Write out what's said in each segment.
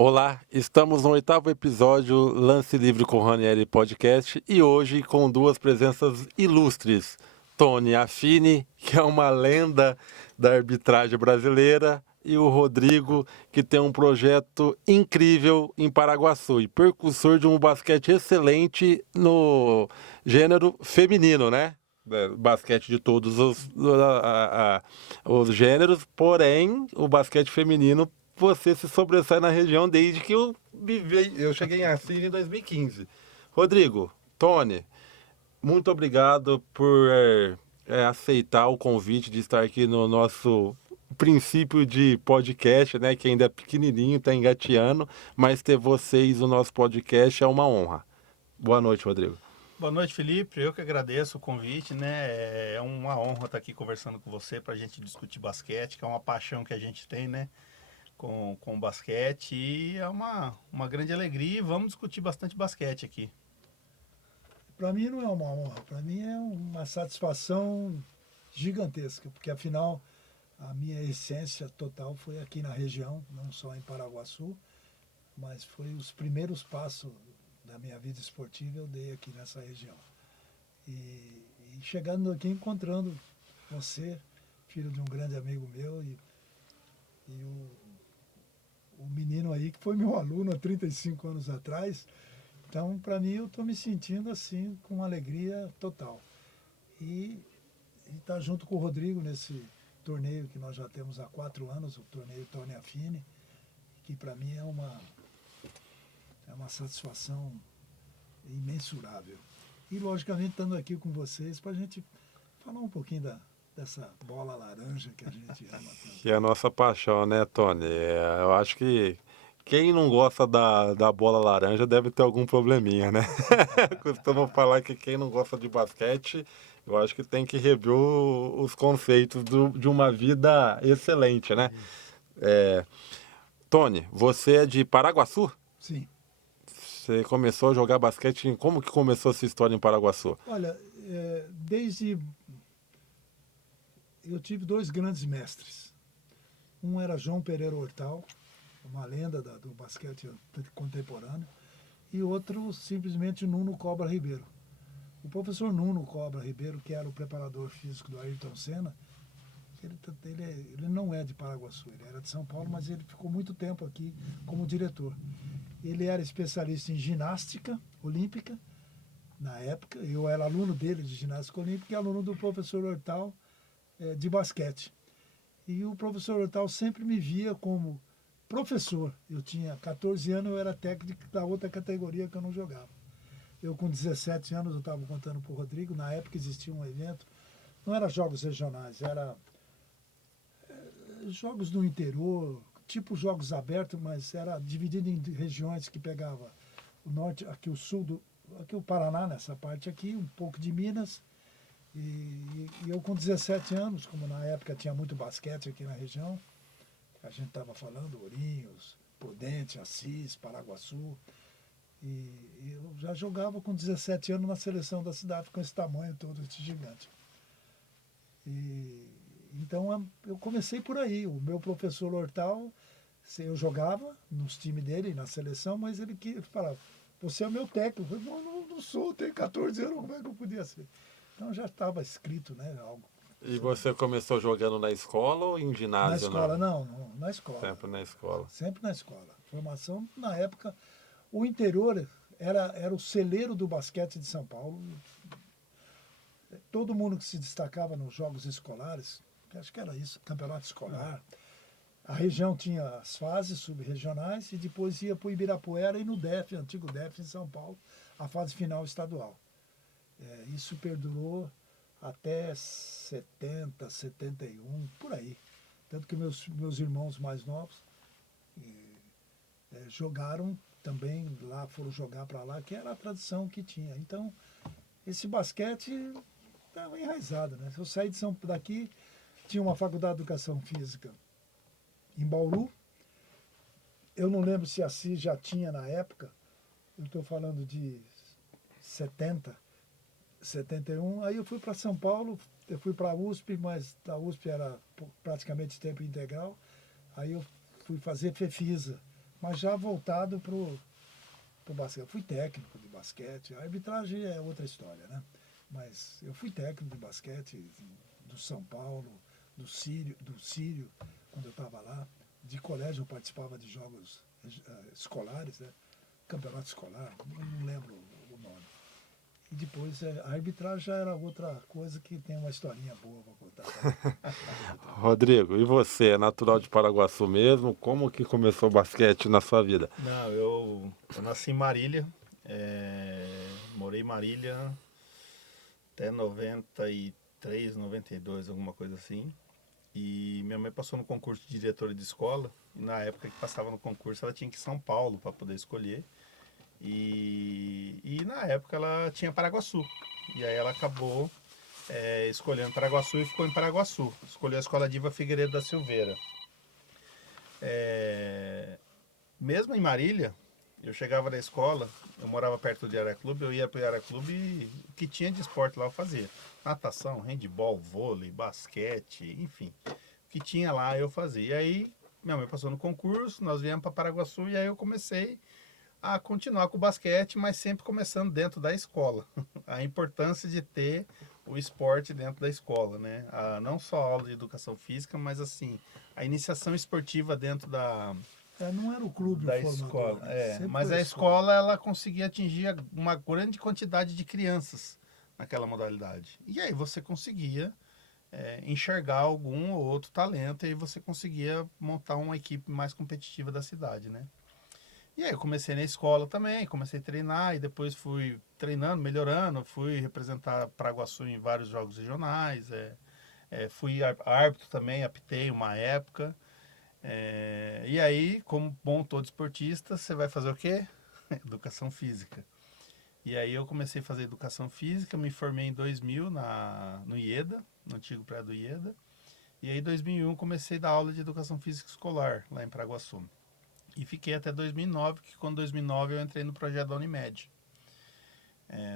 Olá, estamos no 8º episódio Lance Livre com Ranieri Podcast e hoje com duas presenças ilustres. Tony Affini, que é uma lenda da arbitragem brasileira, e o Rodrigo, que tem um projeto incrível em Paraguaçu e percussor de um basquete excelente no gênero feminino, né? Basquete de todos os gêneros, porém o basquete feminino você se sobressai na região desde que eu cheguei em Assis em 2015. Rodrigo, Tony, muito obrigado por aceitar o convite de estar aqui no nosso princípio de podcast, né, que ainda é pequenininho, está engateando, mas ter vocês no nosso podcast é uma honra. Boa noite, Rodrigo. Boa noite, Felipe. Eu que agradeço o convite, né? É uma honra estar aqui conversando com você para a gente discutir basquete, que é uma paixão que a gente tem, né? Com o basquete e é uma grande alegria e vamos discutir bastante basquete aqui. Para mim não é uma honra, para mim é uma satisfação gigantesca, porque afinal a minha essência total foi aqui na região, não só em Paraguaçu, mas foi os primeiros passos da minha vida esportiva eu dei aqui nessa região. E chegando aqui encontrando você, filho de um grande amigo meu, e o menino aí que foi meu aluno há 35 anos atrás. Então, para mim, eu estou me sentindo assim, com alegria total. E estar junto com o Rodrigo nesse torneio que nós já temos há 4 anos, o torneio Tony Affini, que para mim é uma satisfação imensurável. E, logicamente, estando aqui com vocês para a gente falar um pouquinho dessa bola laranja que a gente ama tanto. Que é a nossa paixão, né, Tony? Eu acho que quem não gosta da bola laranja deve ter algum probleminha, né? Costumam falar que quem não gosta de basquete, eu acho que tem que rever os conceitos de uma vida excelente, né? É, Tony, você é de Paraguaçu? Sim. Você começou a jogar basquete, como que começou a sua história em Paraguaçu? Olha, desde... Eu tive 2 grandes mestres. Um era João Pereira Hortal, uma lenda do basquete contemporâneo, e outro simplesmente Nuno Cobra Ribeiro. O professor Nuno Cobra Ribeiro, que era o preparador físico do Ayrton Senna, ele não é de Paraguaçu, ele era de São Paulo, mas ele ficou muito tempo aqui como diretor. Ele era especialista em ginástica olímpica, na época, eu era aluno dele de ginástica olímpica e aluno do professor Hortal de basquete. E o professor Hortal sempre me via como professor. Eu tinha 14 anos, eu era técnico da outra categoria que eu não jogava. Eu com 17 anos, eu estava contando para o Rodrigo, na época existia um evento, não era jogos regionais, era jogos no interior, tipo jogos abertos, mas era dividido em regiões que pegava o norte, aqui o sul, aqui o Paraná, nessa parte aqui, um pouco de Minas. E eu com 17 anos, como na época tinha muito basquete aqui na região, a gente estava falando Ourinhos, Prudente, Assis, Paraguaçu, e eu já jogava com 17 anos na seleção da cidade com esse tamanho todo, esse gigante. Então eu comecei por aí. O meu professor Hortal, eu jogava nos times dele, na seleção, mas ele falava, você é o meu técnico. Eu falei, não sou, tenho 14 anos, como é que eu podia ser? Então já estava escrito, né, algo. E você começou jogando na escola ou em Na ginásio? escola, não, na escola. Sempre na escola. Sempre na escola. Formação, na época, o interior era o celeiro do basquete de São Paulo. Todo mundo que se destacava nos jogos escolares, acho que era isso, campeonato escolar. A região tinha as fases subregionais e depois ia para o Ibirapuera e no DEF, antigo DEF em São Paulo, a fase final estadual. Isso perdurou até 70, 71, por aí. Tanto que meus irmãos mais novos jogaram também lá, foram jogar para lá, que era a tradição que tinha. Então, esse basquete estava enraizado, né? Eu saí daqui, tinha uma faculdade de educação física em Bauru. Eu não lembro se a CIS já tinha na época, eu estou falando de 70, 71. Aí eu fui para São Paulo, eu fui para a USP, mas a USP era praticamente tempo integral. Aí eu fui fazer FEFISA, mas já voltado para o basquete. Eu fui técnico de basquete, a arbitragem é outra história, né? Mas eu fui técnico de basquete do São Paulo, do Sírio, quando eu estava lá. De colégio eu participava de jogos escolares, né? Campeonato escolar, não lembro o nome. E depois a arbitragem já era outra coisa que tem uma historinha boa para contar. Rodrigo, e você, é natural de Paraguaçu mesmo? Como que começou o basquete na sua vida? Não, eu nasci em Marília, morei em Marília até 93, 92, alguma coisa assim. E minha mãe passou no concurso de diretora de escola. E na época que passava no concurso, ela tinha que ir em São Paulo para poder escolher. E na época ela tinha Paraguaçu. E aí ela acabou escolhendo Paraguaçu e ficou em Paraguaçu. Escolheu a Escola Diva Figueiredo da Silveira. Mesmo em Marília, eu chegava da escola, eu morava perto do Diaré Clube, eu ia para o Diaré Clube e o que tinha de esporte lá eu fazia. Natação, handebol, vôlei, basquete, enfim. O que tinha lá eu fazia. E aí minha mãe passou no concurso, nós viemos para Paraguaçu e aí eu comecei a continuar com o basquete, mas sempre começando dentro da escola. A importância de ter o esporte dentro da escola, né? Não só a aula de educação física, mas assim, a iniciação esportiva dentro Não era o clube da o formador, escola. né? Sempre Mas foi a escola ela conseguia atingir uma grande quantidade de crianças naquela modalidade. E aí você conseguia enxergar algum ou outro talento e aí você conseguia montar uma equipe mais competitiva da cidade, né? E aí eu comecei na escola também, comecei a treinar e depois fui treinando, melhorando, fui representar Paraguaçu em vários jogos regionais, fui árbitro também, apitei uma época. E aí, como bom todo esportista, você vai fazer o quê? Educação física. E aí eu comecei a fazer educação física, me formei em 2000 no IEDA, no antigo prédio do IEDA. E aí em 2001 comecei a dar aula de educação física escolar lá em Paraguaçu. E fiquei até 2009, que quando 2009 eu entrei no projeto da Unimed.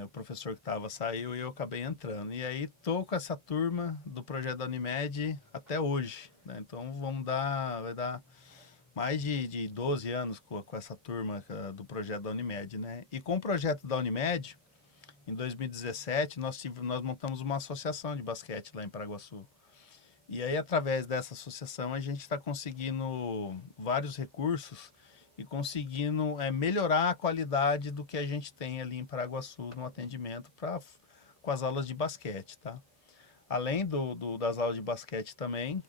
O professor que estava saiu e eu acabei entrando. E aí tô com essa turma do projeto da Unimed até hoje, né? Então vai dar mais de 12 anos com essa turma do projeto da Unimed, né? E com o projeto da Unimed, em 2017, nós montamos uma associação de basquete lá em Paraguaçu. E aí, através dessa associação, a gente está conseguindo vários recursos e conseguindo melhorar a qualidade do que a gente tem ali em Paraguaçu no atendimento com as aulas de basquete, tá? Além das aulas de basquete também,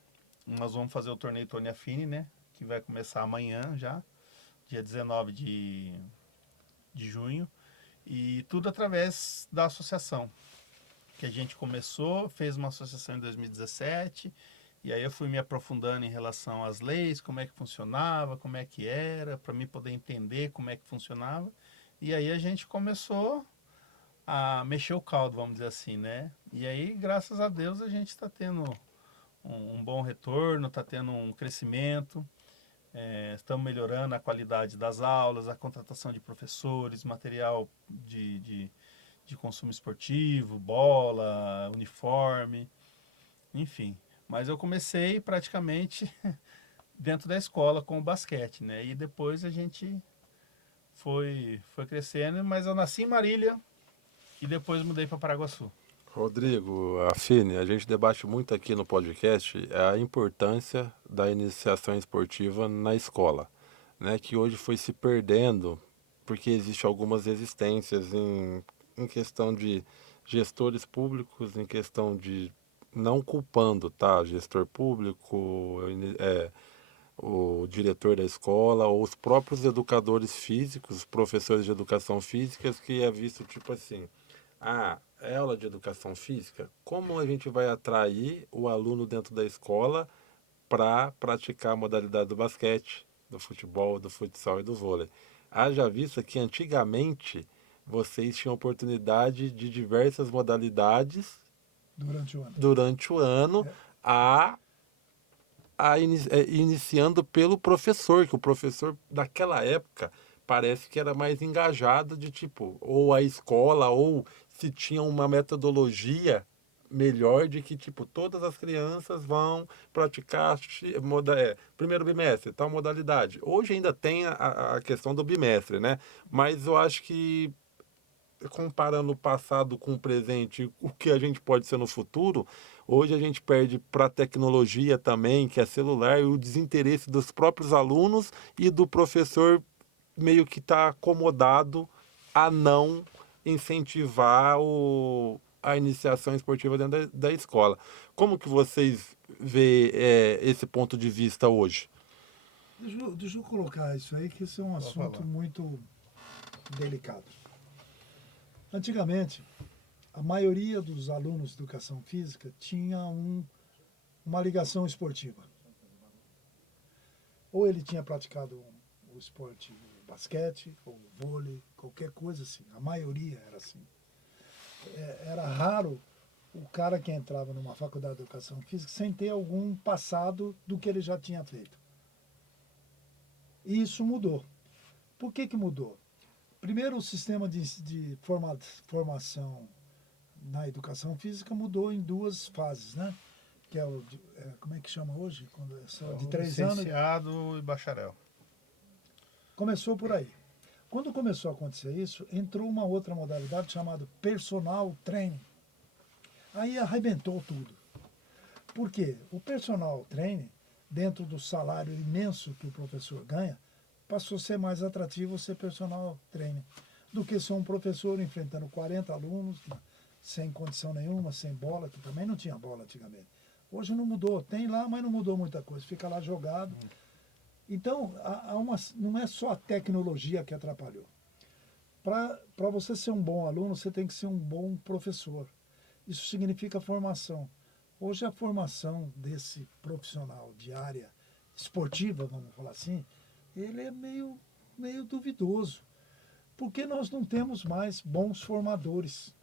nós vamos fazer o torneio Tony Affini, né? Que vai começar amanhã já, dia 19 de junho. E tudo através da associação que a gente começou, fez uma associação em 2017, e aí eu fui me aprofundando em relação às leis, como é que funcionava, como é que era, para mim poder entender como é que funcionava. E aí a gente começou a mexer o caldo, vamos dizer assim, né? E aí, graças a Deus, a gente está tendo um bom retorno, está tendo um crescimento, estamos melhorando a qualidade das aulas, a contratação de professores, material de consumo esportivo, bola, uniforme, enfim. Mas eu comecei praticamente dentro da escola com o basquete, né? E depois a gente foi crescendo, mas eu nasci em Marília e depois mudei para Paraguaçu. Rodrigo, Affini, a gente debate muito aqui no podcast a importância da iniciação esportiva na escola, né? Que hoje foi se perdendo porque existe algumas resistências em questão de gestores públicos, em questão de não culpando, tá? Gestor público, o diretor da escola ou os próprios educadores físicos, os professores de educação física, que é visto tipo assim, é aula de educação física? Como a gente vai atrair o aluno dentro da escola para praticar a modalidade do basquete, do futebol, do futsal e do vôlei? Haja vista que antigamente vocês tinham oportunidade de diversas modalidades Durante o ano. durante o ano É, a iniciando pelo professor, que o professor daquela época parece que era mais engajado de tipo, ou a escola, ou se tinha uma metodologia, melhor de que, tipo, todas as crianças vão praticar primeiro bimestre, tal modalidade. Hoje ainda tem a questão do bimestre, né? Mas eu acho que, comparando o passado com o presente, o que a gente pode ser no futuro, hoje a gente perde para a tecnologia também, que é celular, e o desinteresse dos próprios alunos e do professor meio que está acomodado a não incentivar a iniciação esportiva dentro da escola. Como que vocês vê esse ponto de vista hoje? Deixa eu colocar isso aí, que esse é um Pode assunto falar. muito delicado. Antigamente, a maioria dos alunos de educação física tinha uma ligação esportiva. Ou ele tinha praticado o esporte basquete, ou vôlei, qualquer coisa assim. A maioria era assim. Era raro o cara que entrava numa faculdade de educação física sem ter algum passado do que ele já tinha feito. E isso mudou. Por que mudou? Primeiro, o sistema de formação na educação física mudou em duas fases, né? Que é como é que chama hoje? Quando é só de 3 anos. Licenciado e bacharel. Começou por aí. Quando começou a acontecer isso, entrou uma outra modalidade chamada personal training. Aí arrebentou tudo. Por quê? O personal training, dentro do salário imenso que o professor ganha, passou a ser mais atrativo ser personal training do que ser um professor enfrentando 40 alunos, sem condição nenhuma, sem bola, que também não tinha bola antigamente. Hoje não mudou, tem lá, mas não mudou muita coisa, fica lá jogado. Então, não é só a tecnologia que atrapalhou. Para você ser um bom aluno, você tem que ser um bom professor. Isso significa formação. Hoje a formação desse profissional de área esportiva, vamos falar assim, ele é meio duvidoso, porque nós não temos mais bons formadores.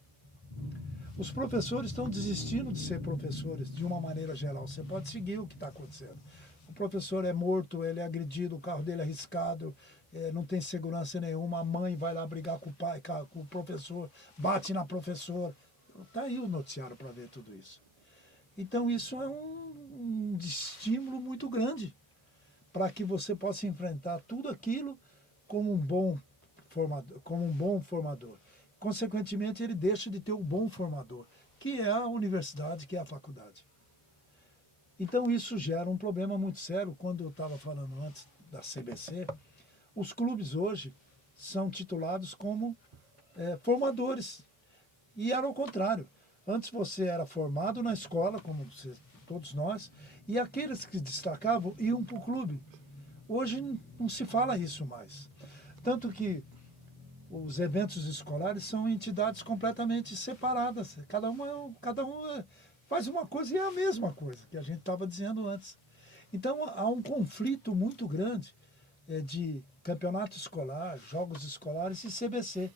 Os professores estão desistindo de ser professores de uma maneira geral. Você pode seguir o que está acontecendo. O professor é morto, ele é agredido, o carro dele é arriscado, não tem segurança nenhuma, a mãe vai lá brigar com o pai, com o professor, bate na professora. Está aí o noticiário para ver tudo isso. Então isso é um estímulo muito grande para que você possa enfrentar tudo aquilo como um bom formador. Consequentemente, ele deixa de ter um bom formador, que é a universidade, que é a faculdade. Então isso gera um problema muito sério. Quando eu estava falando antes da CBC, os clubes hoje são titulados como formadores. E era o contrário. Antes você era formado na escola, como todos nós, e aqueles que destacavam iam para o clube. Hoje não se fala isso mais. Tanto que os eventos escolares são entidades completamente separadas. Cada um faz uma coisa e é a mesma coisa que a gente estava dizendo antes. Então há um conflito muito grande de campeonato escolar, jogos escolares e CBC.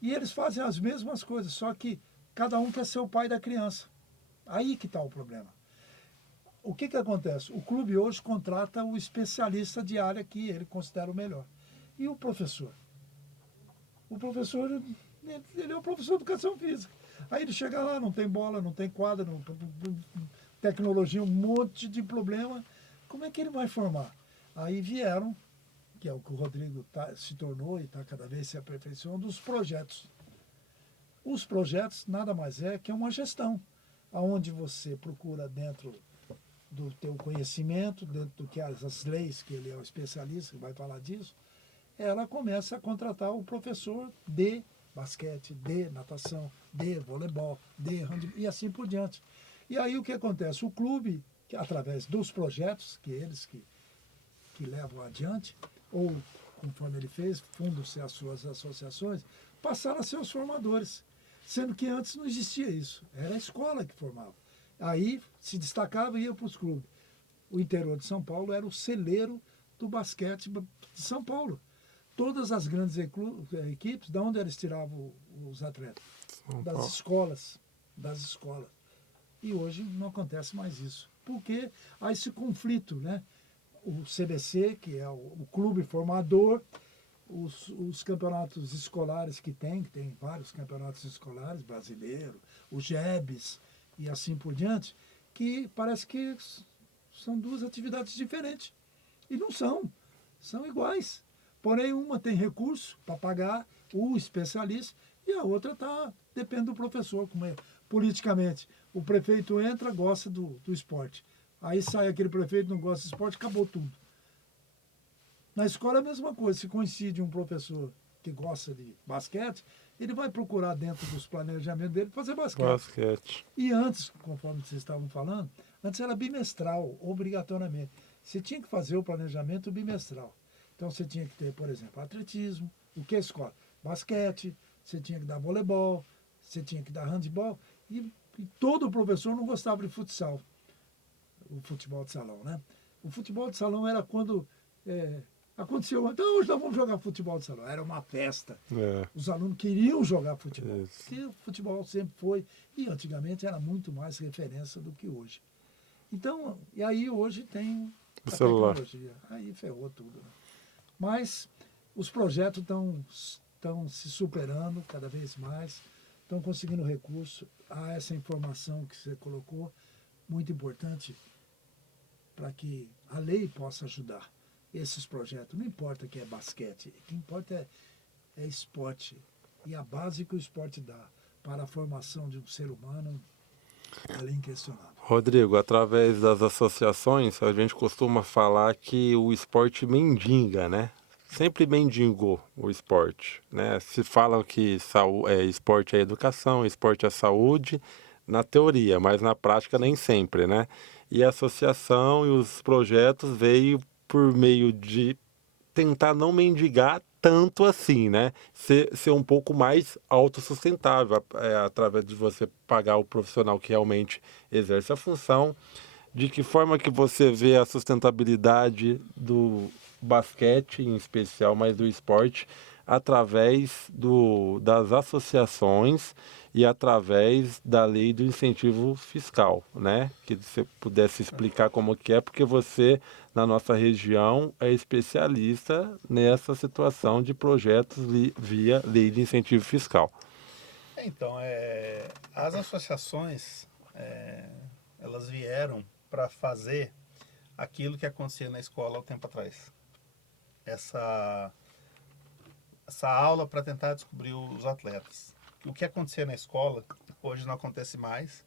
E eles fazem as mesmas coisas, só que cada um quer ser o pai da criança. Aí que está o problema. O que acontece? O clube hoje contrata o especialista de área que ele considera o melhor. E o professor? O professor, ele é o professor de educação física. Aí ele chega lá, não tem bola, não tem quadra, tecnologia, um monte de problema. Como é que ele vai formar? Aí vieram, que é o que o Rodrigo se tornou e está cada vez se aperfeiçoando, os projetos. Os projetos nada mais é que uma gestão, onde você procura dentro do teu conhecimento, dentro do que as leis, que ele é o especialista, que vai falar disso, ela começa a contratar o professor de basquete, de natação, de voleibol, de handebol, e assim por diante. E aí o que acontece? O clube, através dos projetos, que eles que levam adiante, ou conforme ele fez, fundam-se as suas associações, passaram a ser os formadores. Sendo que antes não existia isso. Era a escola que formava. Aí se destacava e ia para os clubes. O interior de São Paulo era o celeiro do basquete de São Paulo. Todas as grandes equipes, de onde eles tiravam os atletas? Das escolas. E hoje não acontece mais isso. Porque há esse conflito, né? O CBC, que é o clube formador, os campeonatos escolares que tem vários campeonatos escolares brasileiros, o GEBS, e assim por diante, que parece que são duas atividades diferentes. E não são, são iguais. Porém, uma tem recurso para pagar o especialista e a outra depende do professor, como é politicamente. O prefeito entra, gosta do esporte. Aí sai aquele prefeito, não gosta do esporte, acabou tudo. Na escola é a mesma coisa. Se coincide um professor que gosta de basquete, ele vai procurar dentro dos planejamentos dele fazer basquete. Basquete. E antes, conforme vocês estavam falando, antes era bimestral, obrigatoriamente. Você tinha que fazer o planejamento bimestral. Então você tinha que ter, por exemplo, atletismo, o que é escola? Basquete, você tinha que dar voleibol, você tinha que dar handebol. E todo professor não gostava de futsal, o futebol de salão, né? O futebol de salão era quando aconteceu, então hoje nós vamos jogar futebol de salão. Era uma festa. É. Os alunos queriam jogar futebol. Isso. Porque o futebol sempre foi, e antigamente era muito mais referência do que hoje. Então, e aí hoje tem O a celular. tecnologia. Aí ferrou tudo. Né? Mas os projetos estão se superando cada vez mais, estão conseguindo recurso. Há essa informação que você colocou, muito importante para que a lei possa ajudar esses projetos. Não importa que é basquete, o que importa é esporte. E a base que o esporte dá para a formação de um ser humano é inquestionável. Rodrigo, através das associações, a gente costuma falar que o esporte mendiga, né? Sempre mendigou o esporte, né? Se fala que esporte é educação, esporte é saúde, na teoria, mas na prática nem sempre, né? E a associação e os projetos veio por meio de tentar não mendigar tanto assim, né? Ser um pouco mais autossustentável, através de você pagar o profissional que realmente exerce a função. De que forma que você vê a sustentabilidade do basquete, em especial, mas do esporte, através das associações e através da lei do incentivo fiscal, né? Que você pudesse explicar como que é, porque você, na nossa região, é especialista nessa situação de projetos via lei de incentivo fiscal. Então, as associações, elas vieram para fazer aquilo que acontecia na escola há um tempo atrás. Essa aula para tentar descobrir os atletas. O que acontecia na escola, hoje não acontece mais.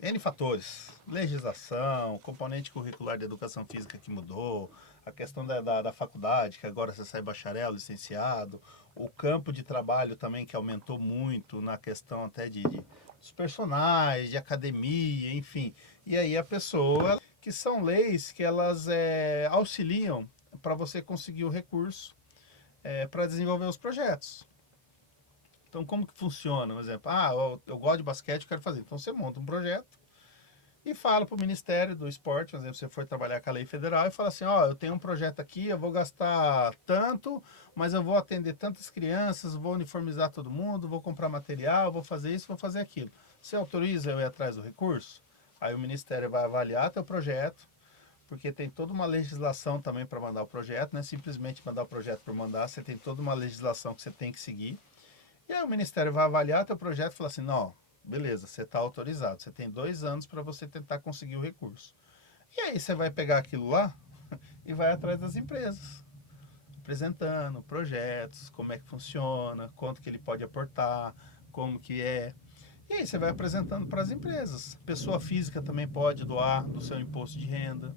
N fatores, legislação, componente curricular da educação física que mudou, a questão da faculdade, que agora você sai bacharel, licenciado, o campo de trabalho também que aumentou muito na questão até dos personagens, de academia, enfim. E aí a pessoa, que são leis que elas auxiliam para você conseguir o recurso para desenvolver os projetos. Então, como que funciona? Por exemplo, eu gosto de basquete, quero fazer. Então, você monta um projeto e fala para o Ministério do Esporte, por exemplo, você for trabalhar com a lei federal e fala assim, eu tenho um projeto aqui, eu vou gastar tanto, mas eu vou atender tantas crianças, vou uniformizar todo mundo, vou comprar material, vou fazer isso, vou fazer aquilo. Você autoriza eu ir atrás do recurso? Aí o Ministério vai avaliar teu projeto, porque tem toda uma legislação também para mandar o projeto, não é simplesmente mandar o projeto por mandar, você tem toda uma legislação que você tem que seguir. E aí o Ministério vai avaliar teu projeto e falar assim, não, beleza, você está autorizado, você tem 2 anos para você tentar conseguir o recurso. E aí você vai pegar aquilo lá e vai atrás das empresas, apresentando projetos, como é que funciona, quanto que ele pode aportar, como que é. E aí você vai apresentando para as empresas. Pessoa física também pode doar do seu imposto de renda,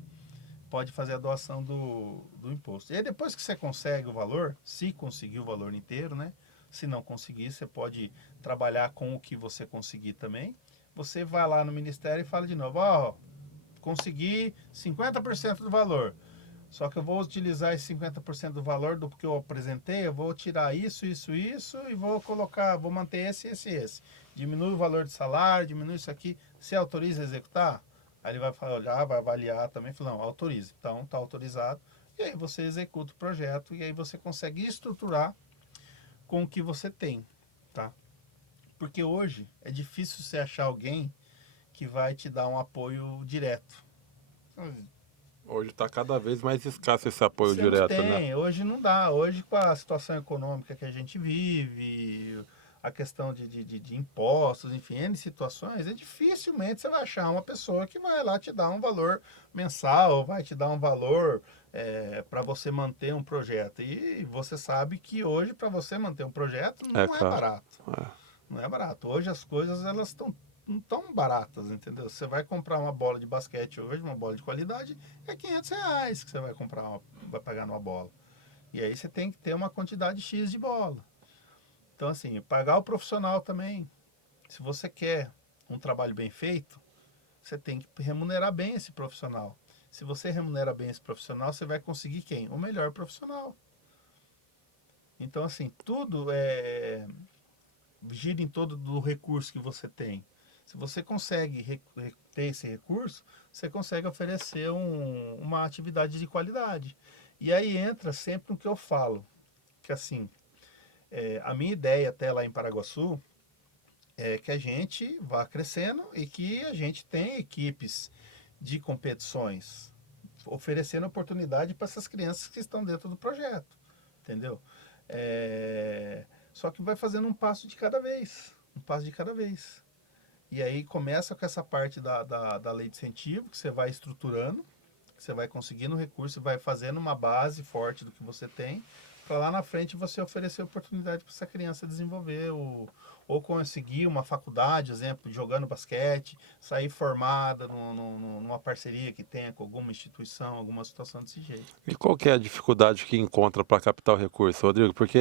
pode fazer a doação do imposto. E aí depois que você consegue o valor, se conseguir o valor inteiro, né? Se não conseguir, você pode trabalhar com o que você conseguir também. Você vai lá no Ministério e fala de novo, consegui 50% do valor. Só que eu vou utilizar esse 50% do valor do que eu apresentei, eu vou tirar isso e vou colocar, vou manter esse. Diminui o valor de salário, diminui isso aqui. Você autoriza a executar? Aí ele vai olhar, vai avaliar também, falar, não, autoriza. Então, está autorizado. E aí você executa o projeto e aí você consegue estruturar com o que você tem, tá? Porque hoje é difícil você achar alguém que vai te dar um apoio direto. Hoje está cada vez mais escasso esse apoio Você direto, não né? tem, hoje não dá. Hoje, com a situação econômica que a gente vive, a questão de impostos, enfim, N situações, dificilmente você vai achar uma pessoa que vai lá te dar um valor mensal, ou vai te dar um valor para você manter um projeto. E você sabe que hoje, para você manter um projeto, não é claro. barato. É. Não é barato. Hoje as coisas, elas estão não tão baratas, entendeu? Você vai comprar uma bola de basquete hoje, uma bola de qualidade, é R$ 500 que você vai comprar, vai pagar numa bola. E aí você tem que ter uma quantidade X de bola. Então, assim, pagar o profissional também. Se você quer um trabalho bem feito, você tem que remunerar bem esse profissional. Se você remunera bem esse profissional, você vai conseguir quem? O melhor profissional. Então, assim, tudo gira em torno do recurso que você tem. Se você consegue ter esse recurso, você consegue oferecer uma atividade de qualidade. E aí entra sempre no que eu falo, que assim, a minha ideia até lá em Paraguaçu é que a gente vá crescendo e que a gente tenha equipes de competições, oferecendo oportunidade para essas crianças que estão dentro do projeto, entendeu? Só que vai fazendo um passo de cada vez, um passo de cada vez. E aí começa com essa parte da lei de incentivo, que você vai estruturando, que você vai conseguindo recurso, vai fazendo uma base forte do que você tem, para lá na frente você oferecer oportunidade para essa criança desenvolver, ou conseguir uma faculdade, exemplo, jogando basquete, sair formada numa parceria que tenha com alguma instituição, alguma situação desse jeito. E qual que é a dificuldade que encontra para captar o recurso, Rodrigo? Porque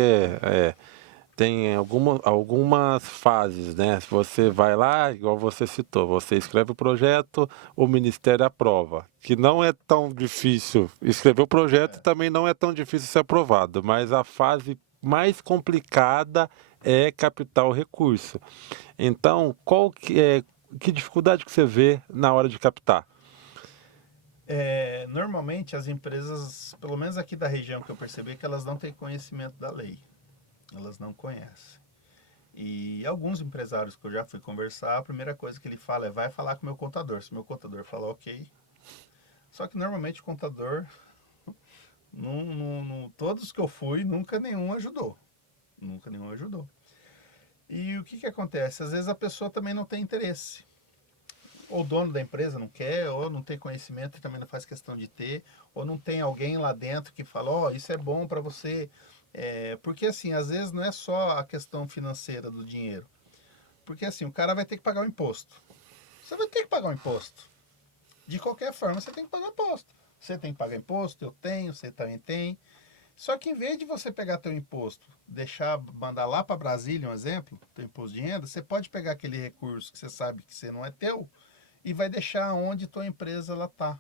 tem algumas fases, né? Se você vai lá, igual você citou, você escreve o projeto, o Ministério aprova. Que não é tão difícil. Escrever o projeto também não é tão difícil ser aprovado, mas a fase mais complicada é captar o recurso. Então, que dificuldade que você vê na hora de captar? Normalmente as empresas, pelo menos aqui da região que eu percebi, que elas não têm conhecimento da lei. Elas não conhecem. E alguns empresários que eu já fui conversar, a primeira coisa que ele fala é: vai falar com o meu contador. Se o meu contador falar ok. Só que normalmente o contador, todos que eu fui, nunca nenhum ajudou. Nunca nenhum ajudou. E o que acontece? Às vezes a pessoa também não tem interesse. Ou o dono da empresa não quer, ou não tem conhecimento e também não faz questão de ter, ou não tem alguém lá dentro que fala: ó, isso é bom para você. Porque assim, às vezes não é só a questão financeira do dinheiro. Porque assim, o cara vai ter que pagar o imposto. Você vai ter que pagar o imposto. De qualquer forma, você tem que pagar imposto. Você tem que pagar imposto, eu tenho, você também tem. Só que em vez de você pegar teu imposto, mandar lá para Brasília, um exemplo, teu imposto de renda, você pode pegar aquele recurso que você sabe que você não é teu e vai deixar onde tua empresa ela tá.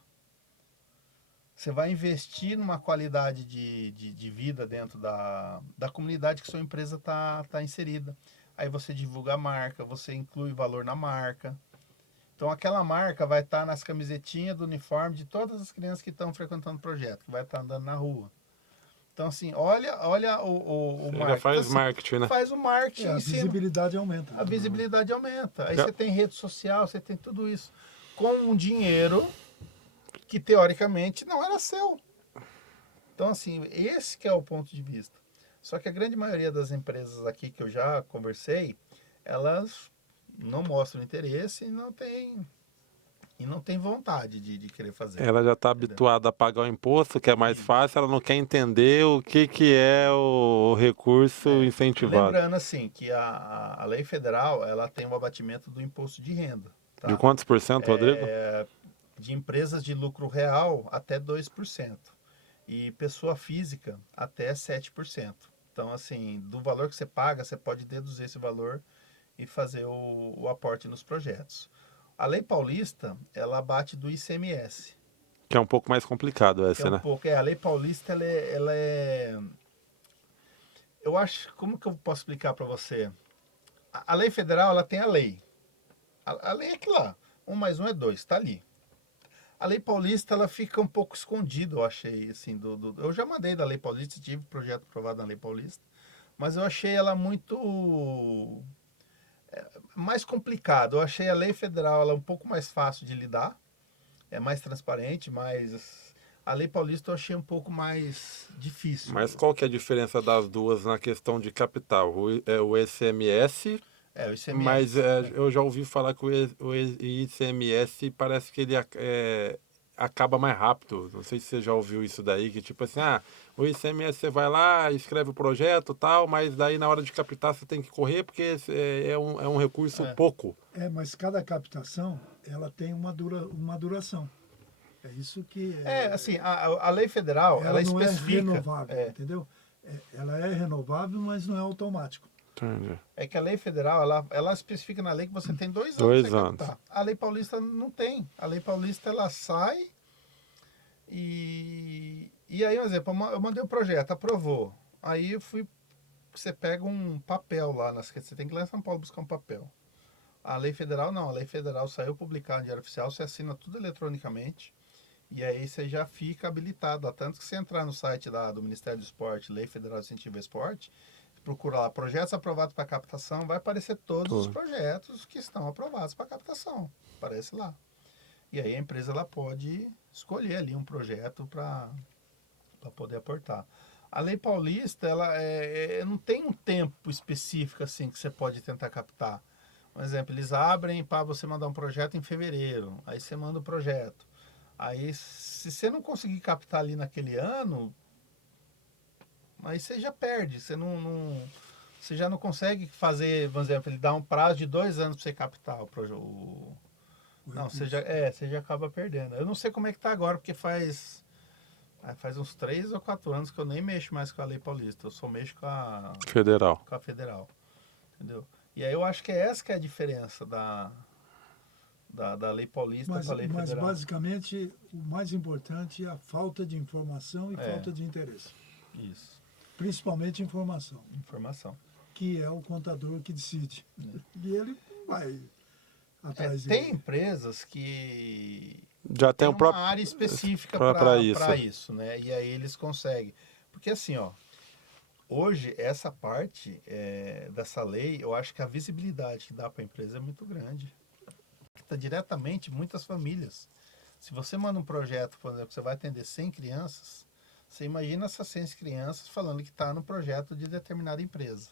Você vai investir numa qualidade de vida dentro da comunidade que sua empresa tá inserida. Aí você divulga a marca, você inclui valor na marca. Então aquela marca vai estar nas camisetinhas do uniforme de todas as crianças que estão frequentando o projeto, que vai estar andando na rua. Então assim, olha o Você já marketing. faz Então, assim, marketing, né? faz o marketing A em cima. visibilidade aumenta. A visibilidade aumenta. Aí Já- você tem rede social, você tem tudo isso. Com um dinheiro que teoricamente não era seu. Então, assim, esse que é o ponto de vista. Só que a grande maioria das empresas aqui que eu já conversei, elas não mostram interesse e não tem vontade de querer fazer. Ela já está Entendeu? habituada a pagar o imposto, que é mais Isso. fácil, ela não quer entender o que é o recurso incentivado. Lembrando, assim, que a lei federal, ela tem o abatimento do imposto de renda. De Tá? quantos por cento, Rodrigo? De empresas de lucro real até 2%. E pessoa física até 7%. Então, assim, do valor que você paga, você pode deduzir esse valor e fazer o aporte nos projetos. A lei paulista, ela abate do ICMS, Que é um pouco mais complicado que é essa, um né? pouco... a lei paulista, ela é... Eu acho... Como que eu posso explicar para você? A lei federal, ela tem a lei. A lei é aquilo lá. 1 mais 1 é 2, tá ali. A lei paulista, ela fica um pouco escondida, eu achei, assim, eu já mandei da lei paulista, tive projeto aprovado na lei paulista, mas eu achei ela muito mais complicada. Eu achei a lei federal ela um pouco mais fácil de lidar, é mais transparente, A Lei Paulista eu achei um pouco mais difícil. Mas qual que é a diferença das duas na questão de capital? O ICMS, O ICMS. mas eu já ouvi falar que o ICMS parece que ele acaba mais rápido. Não sei se você já ouviu isso daí, que tipo assim, o ICMS você vai lá, escreve o projeto e tal, mas daí na hora de captar você tem que correr porque é um recurso pouco. Mas cada captação, ela tem uma duração. É isso que... Assim, a lei federal, ela não especifica. É renovável, entendeu? Ela é renovável, mas não é automático. Entendi. É que a lei federal, ela especifica na lei que você tem 2 anos 2 para anos. captar. A lei paulista não tem. A lei paulista, ela sai e aí, por exemplo, eu mandei o projeto, aprovou. Aí você pega um papel lá, você tem que ir lá em São Paulo buscar um papel. A lei federal não, a lei federal saiu publicada no Diário Oficial, você assina tudo eletronicamente. E aí você já fica habilitado. Tanto que você entrar no site do Ministério do Esporte, Lei Federal de Incentivo ao Esporte, procura lá projetos aprovados para captação, vai aparecer todos os projetos que estão aprovados para captação. Aparece lá. E aí a empresa ela pode escolher ali um projeto para poder aportar. A Lei Paulista, ela não tem um tempo específico assim que você pode tentar captar. Por exemplo, eles abrem para você mandar um projeto em fevereiro. Aí você manda o projeto. Aí, se você não conseguir captar ali naquele ano, aí você já perde. Você já não consegue fazer, vamos dizer, ele dá um prazo de 2 anos para você captar não, você já acaba perdendo. Eu não sei como é que tá agora, porque faz uns 3 ou 4 anos que eu nem mexo mais com a Lei Paulista. Eu só mexo com a federal. Entendeu? E aí eu acho que essa que é a diferença da Lei Paulista para a Lei Federal. Mas basicamente o mais importante é a falta de informação e falta de interesse. Isso. Principalmente informação. Que é o contador que decide. E ele vai atrás dele. Tem empresas que já tem uma área específica para isso, né? E aí eles conseguem. Porque assim, hoje essa parte dessa lei, eu acho que a visibilidade que dá para a empresa é muito grande. Está diretamente muitas famílias. Se você manda um projeto, por exemplo, você vai atender 100 crianças, você imagina essas 100 crianças falando que está no projeto de determinada empresa.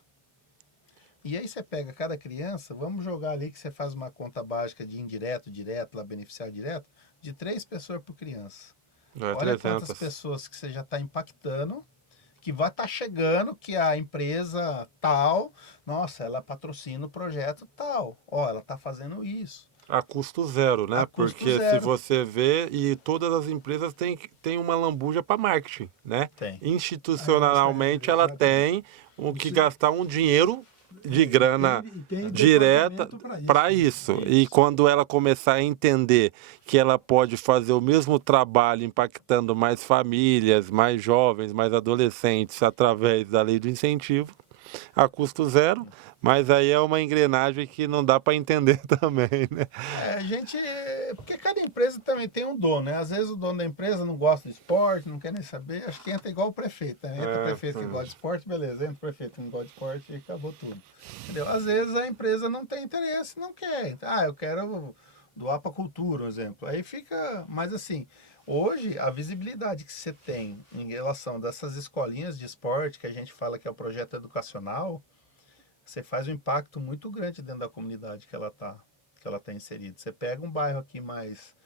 E aí você pega cada criança, vamos jogar ali que você faz uma conta básica de indireto, direto, lá beneficiário direto, de 3 pessoas por criança. Olha 300. quantas pessoas que você já está impactando, que vai estar chegando, que a empresa tal, nossa, ela patrocina o projeto tal, ela está fazendo isso. A custo zero, né? Porque se você vê, e todas as empresas têm uma lambuja para marketing, né? Tem. Institucionalmente ela tem o que gastar um dinheiro de grana direta para isso. E quando ela começar a entender que ela pode fazer o mesmo trabalho impactando mais famílias, mais jovens, mais adolescentes através da lei do incentivo, a custo zero, mas aí é uma engrenagem que não dá para entender também, né? Porque cada empresa também tem um dono, né? Às vezes o dono da empresa não gosta de esporte, não quer nem saber, acho que entra igual o prefeito, né? Entra o prefeito que gosta de esporte, beleza, entra o prefeito que não gosta de esporte e acabou tudo. Entendeu? Às vezes a empresa não tem interesse, não quer. Eu quero doar para a cultura, por exemplo. Aí fica, mas assim, hoje a visibilidade que você tem em relação dessas escolinhas de esporte, que a gente fala que é o projeto educacional, você faz um impacto muito grande dentro da comunidade que ela está inserida. Você pega um bairro aqui mais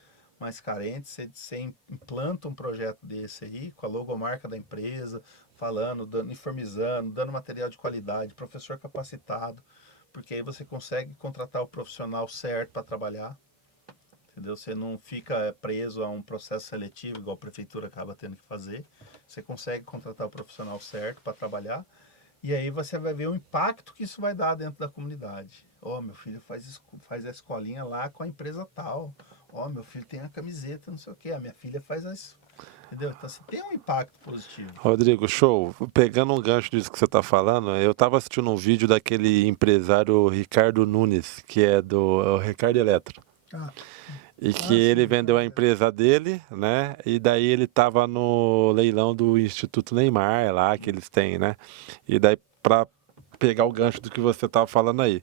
carente, você implanta um projeto desse aí, com a logomarca da empresa, falando, uniformizando, dando material de qualidade, professor capacitado, porque aí você consegue contratar o profissional certo para trabalhar, entendeu? Você não fica preso a um processo seletivo, igual a prefeitura acaba tendo que fazer. Você consegue contratar o profissional certo para trabalhar. E aí você vai ver o impacto que isso vai dar dentro da comunidade. Meu filho faz a escolinha lá com a empresa tal. Meu filho tem a camiseta, não sei o quê. A minha filha faz isso. Entendeu? Então você tem um impacto positivo. Rodrigo, show. Pegando um gancho disso que você está falando, eu estava assistindo um vídeo daquele empresário Ricardo Nunes, que é do Ricardo Eletro. E que ele vendeu a empresa dele, né? E daí ele estava no leilão do Instituto Neymar lá, que eles têm, né? E daí, para pegar o gancho do que você estava falando aí.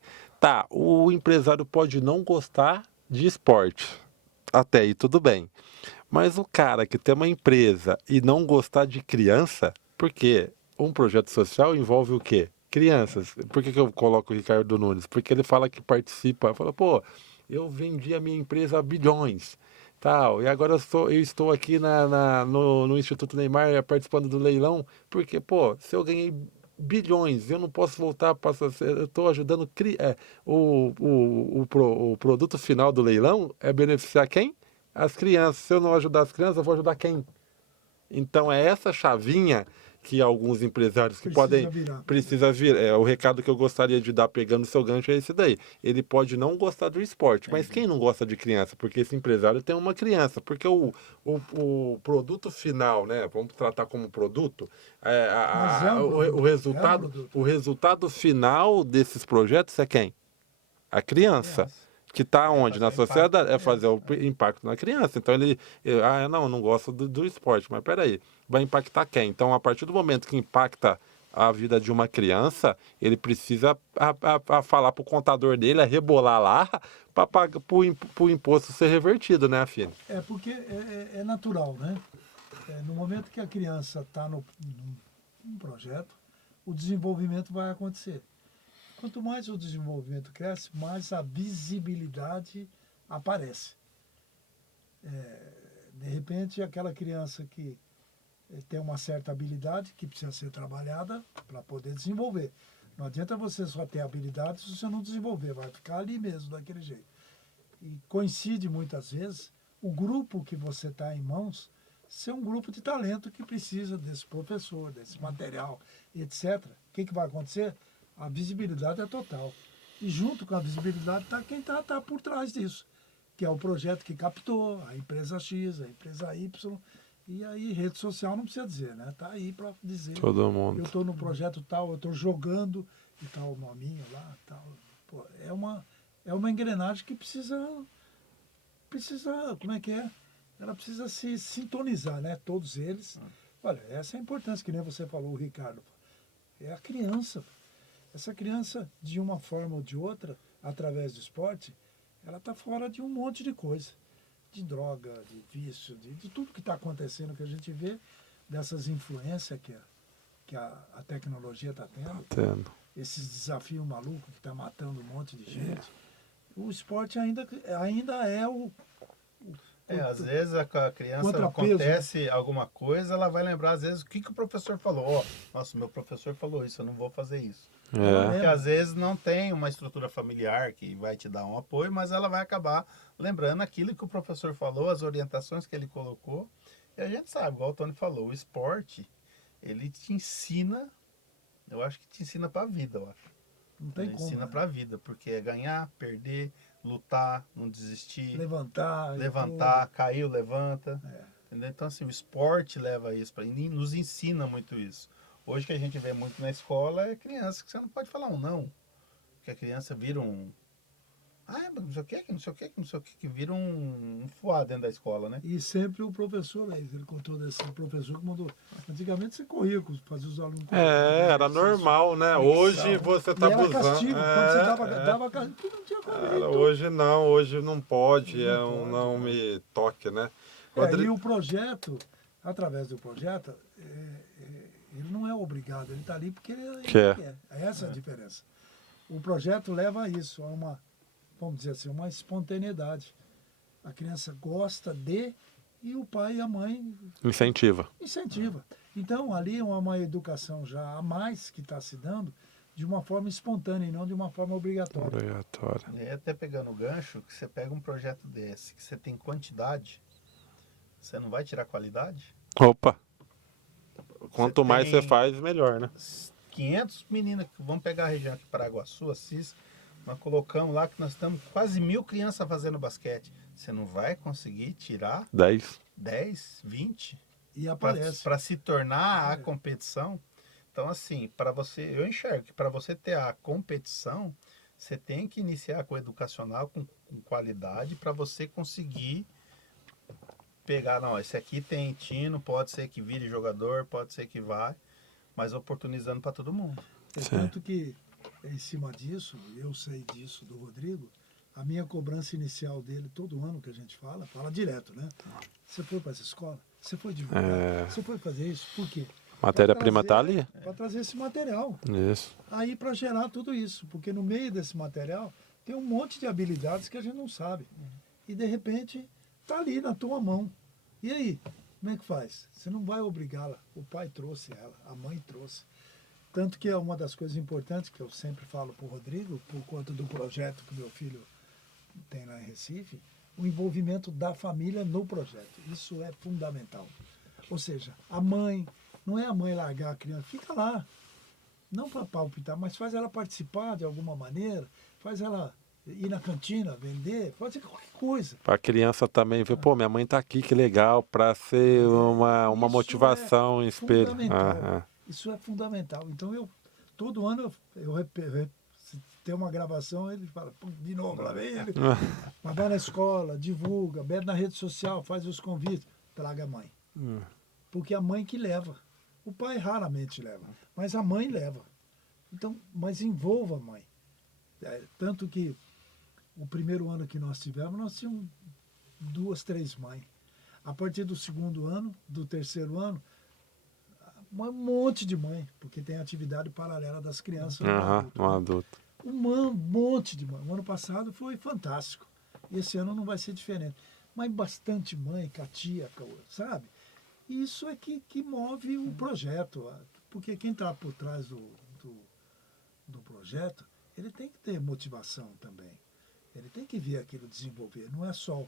O empresário pode não gostar de esporte. até aí tudo bem. Mas o cara que tem uma empresa e não gostar de criança, porque um projeto social envolve o quê? Crianças. Por que eu coloco o Ricardo Nunes? Porque ele fala que participa, fala, pô, eu vendi a minha empresa a bilhões, tal, e agora eu estou aqui no Instituto Neymar participando do leilão, porque, pô, se eu ganhei bilhões, eu não posso voltar para... Eu estou ajudando... o produto final do leilão é beneficiar quem? As crianças. Se eu não ajudar as crianças, eu vou ajudar quem? Então é essa chavinha que alguns empresários que Precisa podem virar. precisa vir. É o recado que eu gostaria de dar pegando o seu gancho é esse daí. Ele pode não gostar do esporte, mas quem não gosta de criança? Porque esse empresário tem uma criança. Porque o produto final, né? Vamos tratar como produto. Mas é um O produto. É um resultado, produto. o resultado final desses projetos é quem? A criança. Criança. Que está É onde? fazer Na o impacto sociedade, na é fazer o criança. impacto na criança. Então não, eu não gosto do esporte, mas peraí, vai impactar quem? Então, a partir do momento que impacta a vida de uma criança, ele precisa a falar para o contador dele, a rebolar lá, para o imposto ser revertido, né, Afine? É porque é natural, né? No momento que a criança está num projeto, o desenvolvimento vai acontecer. Quanto mais o desenvolvimento cresce, mais a visibilidade aparece. De repente, aquela criança que tem uma certa habilidade que precisa ser trabalhada para poder desenvolver. Não adianta você só ter habilidade se você não desenvolver, vai ficar ali mesmo, daquele jeito. E coincide muitas vezes o grupo que você está em mãos ser um grupo de talento que precisa desse professor, desse material, etc. O que vai acontecer? A visibilidade é total. E junto com a visibilidade está quem está por trás disso, que é o projeto que captou, a empresa X, a empresa Y. E aí, rede social não precisa dizer, né? Está aí para dizer, Todo eu mundo. estou no projeto tal, eu estou jogando e tal, o nominho lá, tal. Pô, é uma engrenagem que precisa, como é que é? Ela precisa se sintonizar, né? Todos eles. Olha, essa é a importância, que nem você falou, Ricardo. É a criança. Essa criança, de uma forma ou de outra, através do esporte, ela está fora de um monte de coisa. De droga, de vício, de tudo que está acontecendo, que a gente vê, dessas influências que a tecnologia está tendo, Entendo. esses desafios malucos que está matando um monte de gente. O esporte ainda é Às vezes a criança contrapeso, né? acontece alguma coisa, ela vai lembrar às vezes o que o professor falou. Ó, nossa, meu professor falou isso, eu não vou fazer isso. Ela É. Porque lembra. às vezes não tem uma estrutura familiar que vai te dar um apoio, mas ela vai acabar lembrando aquilo que o professor falou, as orientações que ele colocou. E a gente sabe, igual o Tony falou, o esporte, ele te ensina, eu acho que te ensina pra vida, eu acho. Não tem Ele como. ensina Né? pra vida, porque é ganhar, perder, lutar, não desistir, Levantar. levantar, caiu, levanta. É. Entendeu? Então, assim, o esporte leva isso, nos ensina muito isso. Hoje que a gente vê muito na escola é criança que você não pode falar um não. Que a criança vira um. Ah, não sei o que, não sei o que, não sei o que vira um fuá dentro da escola, né? E sempre o professor, ele contou desse professor que mandou. Antigamente você corria, fazia os alunos correr. Era normal, né? Fricção. Hoje você tá E era abusando. castigo. Quando você dava castigo, tu não tinha Cara, corrido. hoje não pode, Não um pode, não não. me toque, né? E o projeto, através do projeto, ele não é obrigado, ele está ali porque ele Quer. quer. Essa é a diferença. O projeto leva a isso, a uma, vamos dizer assim, uma espontaneidade. A criança gosta e o pai e a mãe Incentiva. incentiva. Então, ali é uma educação já a mais que está se dando de uma forma espontânea e não de uma forma obrigatória. Obrigatório. E aí, até pegando o gancho, que você pega um projeto desse, que você tem quantidade, você não vai tirar qualidade? Opa! Quanto Você mais você tem faz, melhor, né? 500 meninas, vamos pegar a região aqui, Paraguaçu, Assis, nós colocamos lá que nós estamos quase 1.000 crianças fazendo basquete. Você não vai conseguir tirar 10. 10, 20 E aparece. para se tornar a competição. Então, assim, para você, eu enxergo que para você ter a competição, você tem que iniciar com o educacional, com qualidade, para você conseguir pegar, não, esse aqui tem tino, pode ser que vire jogador, pode ser que vá, mas oportunizando para todo mundo. Tanto que, em cima disso, eu sei disso do Rodrigo, A minha cobrança inicial dele, todo ano que a gente fala direto, né? Você foi para essa escola? Você foi divulgar? Você foi fazer isso? Por quê? Matéria-prima tá ali? Para trazer esse material. Isso. Aí para gerar tudo isso, porque no meio desse material tem um monte de habilidades que a gente não sabe. E de repente tá ali na tua mão. E aí, como é que faz? Você não vai obrigá-la. O pai trouxe ela, a mãe trouxe. Tanto que é uma das coisas importantes que eu sempre falo para o Rodrigo, por conta do projeto que meu filho tem lá em Recife, o envolvimento da família no projeto. Isso é fundamental. Ou seja, a mãe, não é a mãe largar a criança, fica lá. Não para palpitar, mas faz ela participar de alguma maneira, faz ela ir na cantina, vender, fazer qualquer coisa. Para a criança também ver, pô, minha mãe tá aqui, que legal, para ser uma Isso motivação, um é espelho. fundamental. Isso é fundamental. Então, todo ano se tem uma gravação, ele fala, pô, de novo, lá vem ele. Mas vai na escola, divulga, bebe na rede social, faz os convites, traga a mãe. Porque a mãe que leva. O pai raramente leva, mas a mãe leva. Então, mas envolva a mãe. Tanto que o primeiro ano que nós tivemos, nós tínhamos 2, 3 mães. A partir do segundo ano, do terceiro ano, um monte de mãe, porque tem atividade paralela das crianças no adulto. No adulto. Um monte de mãe. O ano passado foi fantástico. Esse ano não vai ser diferente. Mas bastante mãe, com a tia, sabe? Isso é que move o projeto. Porque quem está por trás do projeto, ele tem que ter motivação também. Ele tem que ver aquilo desenvolver. Não é só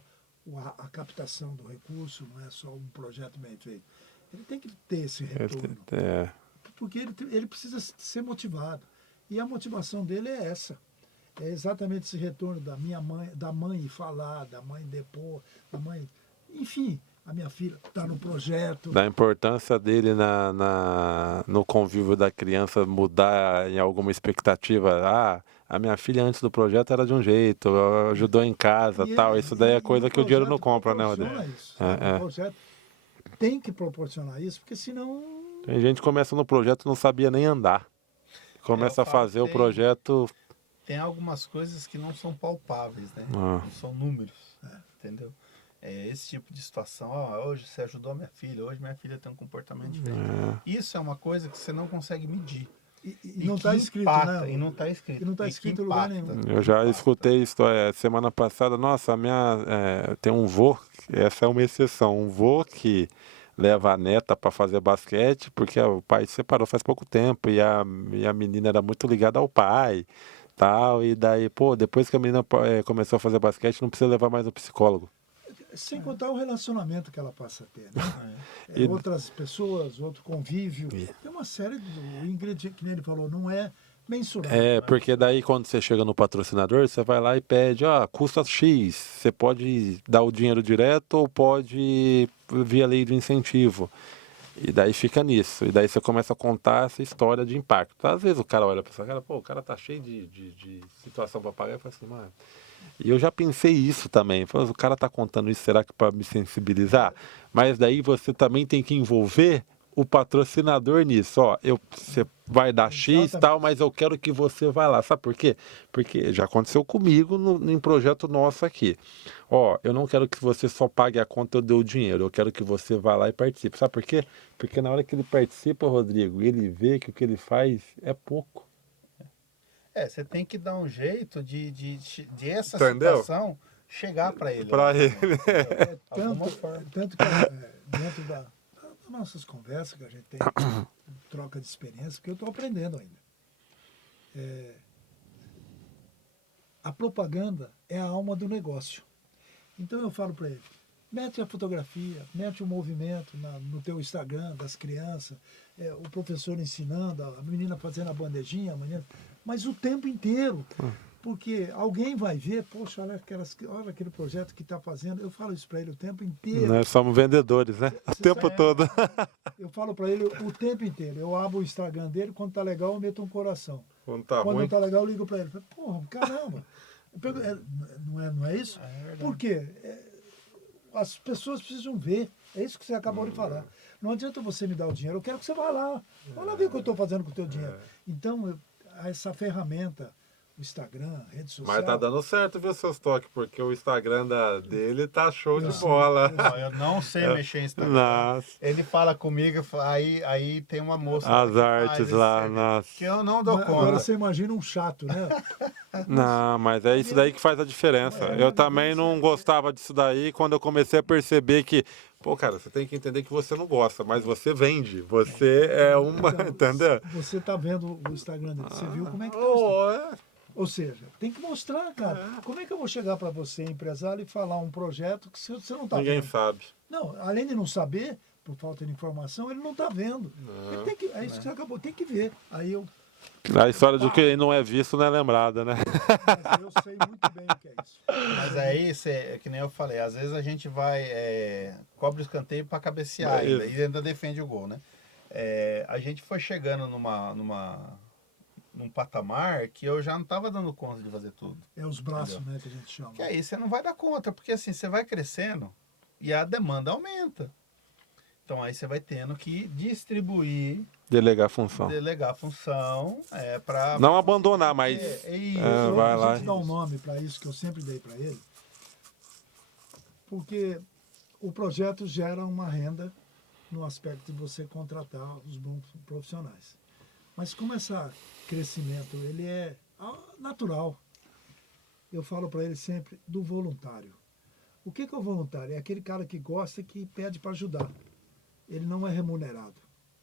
a captação do recurso, não é só um projeto bem feito. Ele tem que ter esse retorno. Porque ele precisa ser motivado. E a motivação dele é essa. É exatamente esse retorno da mãe falar, da mãe depor, da mãe. Enfim, a minha filha está no projeto. Da importância dele no convívio da criança mudar em alguma expectativa. A minha filha antes do projeto era de um jeito, ajudou em casa, tal. Isso daí é coisa que o dinheiro não compra, né, Rodrigo? O projeto tem que proporcionar isso, porque senão... Tem gente que começa no projeto e não sabia nem andar. Começa a fazer o projeto... Tem algumas coisas que não são palpáveis, né? Não são números, entendeu? Esse tipo de situação, hoje você ajudou a minha filha, hoje minha filha tem um comportamento diferente. Isso é uma coisa que você não consegue medir. E não está escrito, né? E não está escrito. E não está escrito em lugar nenhum. Eu já escutei isso semana passada. Nossa, tem um vô, essa é uma exceção, um vô que leva a neta para fazer basquete, porque o pai se separou faz pouco tempo e a menina era muito ligada ao pai, tal, e daí, pô, depois que a menina começou a fazer basquete, não precisa levar mais o psicólogo. Sem contar o relacionamento que ela passa a ter, né? Outras pessoas, outro convívio. Tem uma série de ingredientes, que nem ele falou, não é mensurável. Porque daí quando você chega no patrocinador, você vai lá e pede, custa X, você pode dar o dinheiro direto ou pode via lei de incentivo. E daí fica nisso. E daí você começa a contar essa história de impacto. Às vezes o cara olha para essa cara, pô, o cara tá cheio de situação para pagar, e fala assim, mano... E eu já pensei isso também. O cara tá contando isso, será que para me sensibilizar? Mas daí você também tem que envolver o patrocinador nisso. Você vai dar X e tal, mas eu quero que você vá lá. Sabe por quê? Porque já aconteceu comigo em projeto nosso aqui. Eu não quero que você só pague a conta, eu dê o dinheiro. Eu quero que você vá lá e participe. Sabe por quê? Porque na hora que ele participa, Rodrigo, ele vê que o que ele faz é pouco. Você tem que dar um jeito de essa Entendeu? situação chegar para ele. Para ele. Tanto que dentro das nossas conversas que a gente tem, troca de experiência, que eu estou aprendendo ainda. A propaganda é a alma do negócio. Então eu falo para ele, mete a fotografia, mete o movimento no teu Instagram das crianças, o professor ensinando, a menina fazendo a bandejinha, mas o tempo inteiro. Porque alguém vai ver, poxa, olha aquele projeto que está fazendo. Eu falo isso para ele o tempo inteiro. Nós somos vendedores, né? O tempo todo. Eu falo para ele o tempo inteiro. Eu abro o Instagram dele, quando tá legal eu meto um coração. Quando não tá legal eu ligo para ele. Porra, caramba. Não é isso? Por quê? As pessoas precisam ver. É isso que você acabou de falar. Não adianta você me dar o dinheiro, eu quero que você vá lá. Vai lá ver o que eu estou fazendo com o teu dinheiro. Então, essa ferramenta, o Instagram, rede social. Mas tá dando certo, viu, seus toques, porque o Instagram dele tá show Eu de sei, bola. Não, eu não sei mexer em Instagram. Nossa, Ele fala comigo, aí tem uma moça lá as que faz artes esse lá, serviço, nossa. que eu não dou Mas agora conta. você imagina um chato, né? Não, mas é isso daí que faz a diferença. É, Eu mas também não gostava disso daí quando eu comecei a perceber que, pô, cara, você tem que entender que você não gosta, mas você vende. Você é uma, Então, entendeu? você tá vendo o Instagram dele, você viu como é que tá o Instagram. Oh, é. Ou seja, tem que mostrar, cara. Como é que eu vou chegar para você, empresário, e falar um projeto que você não tá Ninguém vendo? sabe. Não, além de não saber, por falta de informação, ele não tá vendo. Ele tem que, é isso que você acabou, tem que ver. Aí eu, A história do que não é visto não é lembrada, né? mas eu sei muito bem o que é isso. Mas aí, que nem eu falei, às vezes a gente vai, cobre o escanteio para cabecear É ainda, isso. e ainda defende o gol, né? A gente foi chegando num patamar que eu já não estava dando conta de fazer tudo. É os braços, Entendeu? né, que a gente chama. Que aí você não vai dar conta, porque assim, você vai crescendo e a demanda aumenta. Então aí você vai tendo que distribuir, Delegar a função. delegar a função para... Não abandonar, mas Eu vai a lá. gente dá um nome para isso que eu sempre dei para ele, porque o projeto gera uma renda no aspecto de você contratar os bons profissionais. Mas como esse crescimento ele é natural, eu falo para ele sempre do voluntário. O que é o voluntário? É aquele cara que gosta e que pede para ajudar. Ele não é remunerado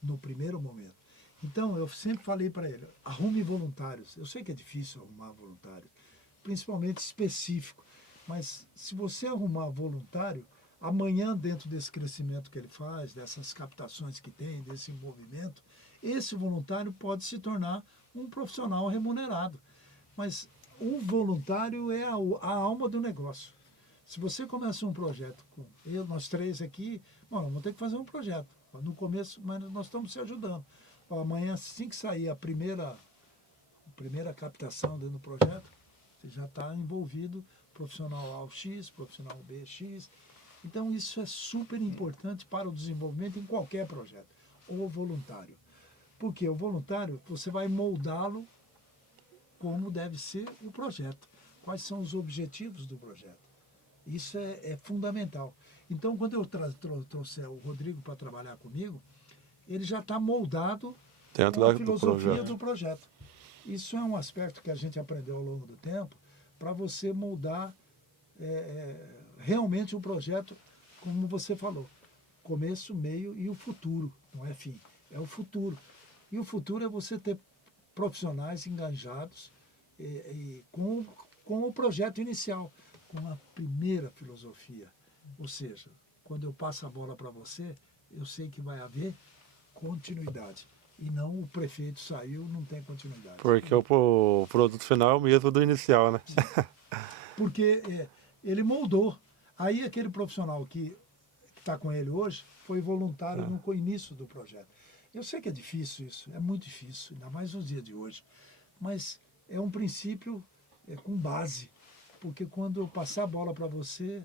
no primeiro momento. Então, eu sempre falei para ele, arrume voluntários. Eu sei que é difícil arrumar voluntário, principalmente específico. Mas se você arrumar voluntário, amanhã, dentro desse crescimento que ele faz, dessas captações que tem, desse envolvimento, esse voluntário pode se tornar um profissional remunerado. Mas o voluntário é a alma do negócio. Se você começa um projeto com nós três aqui, bom, vamos ter que fazer um projeto. No começo, mas nós estamos se ajudando. Amanhã, assim que sair a primeira captação dentro do projeto, você já está envolvido, profissional A X, profissional B X. Então, isso é super importante para o desenvolvimento em qualquer projeto, ou voluntário. Porque o voluntário, você vai moldá-lo como deve ser o projeto. Quais são os objetivos do projeto. Isso é fundamental. Então, quando eu trouxer o Rodrigo para trabalhar comigo, ele já está moldado Dentro com a do filosofia projeto. do projeto. Isso é um aspecto que a gente aprendeu ao longo do tempo para você moldar realmente o projeto, como você falou, começo, meio e o futuro, não é fim, é o futuro. E o futuro é você ter profissionais engajados com o projeto inicial, com a primeira filosofia. Ou seja, quando eu passo a bola para você, eu sei que vai haver continuidade. E não o prefeito saiu, não tem continuidade. Porque o produto final é o mesmo do inicial, né? Porque ele moldou. Aí aquele profissional que está com ele hoje foi voluntário no início do projeto. Eu sei que é difícil isso, é muito difícil, ainda mais nos dias de hoje. Mas é um princípio com base. Porque quando eu passar a bola para você,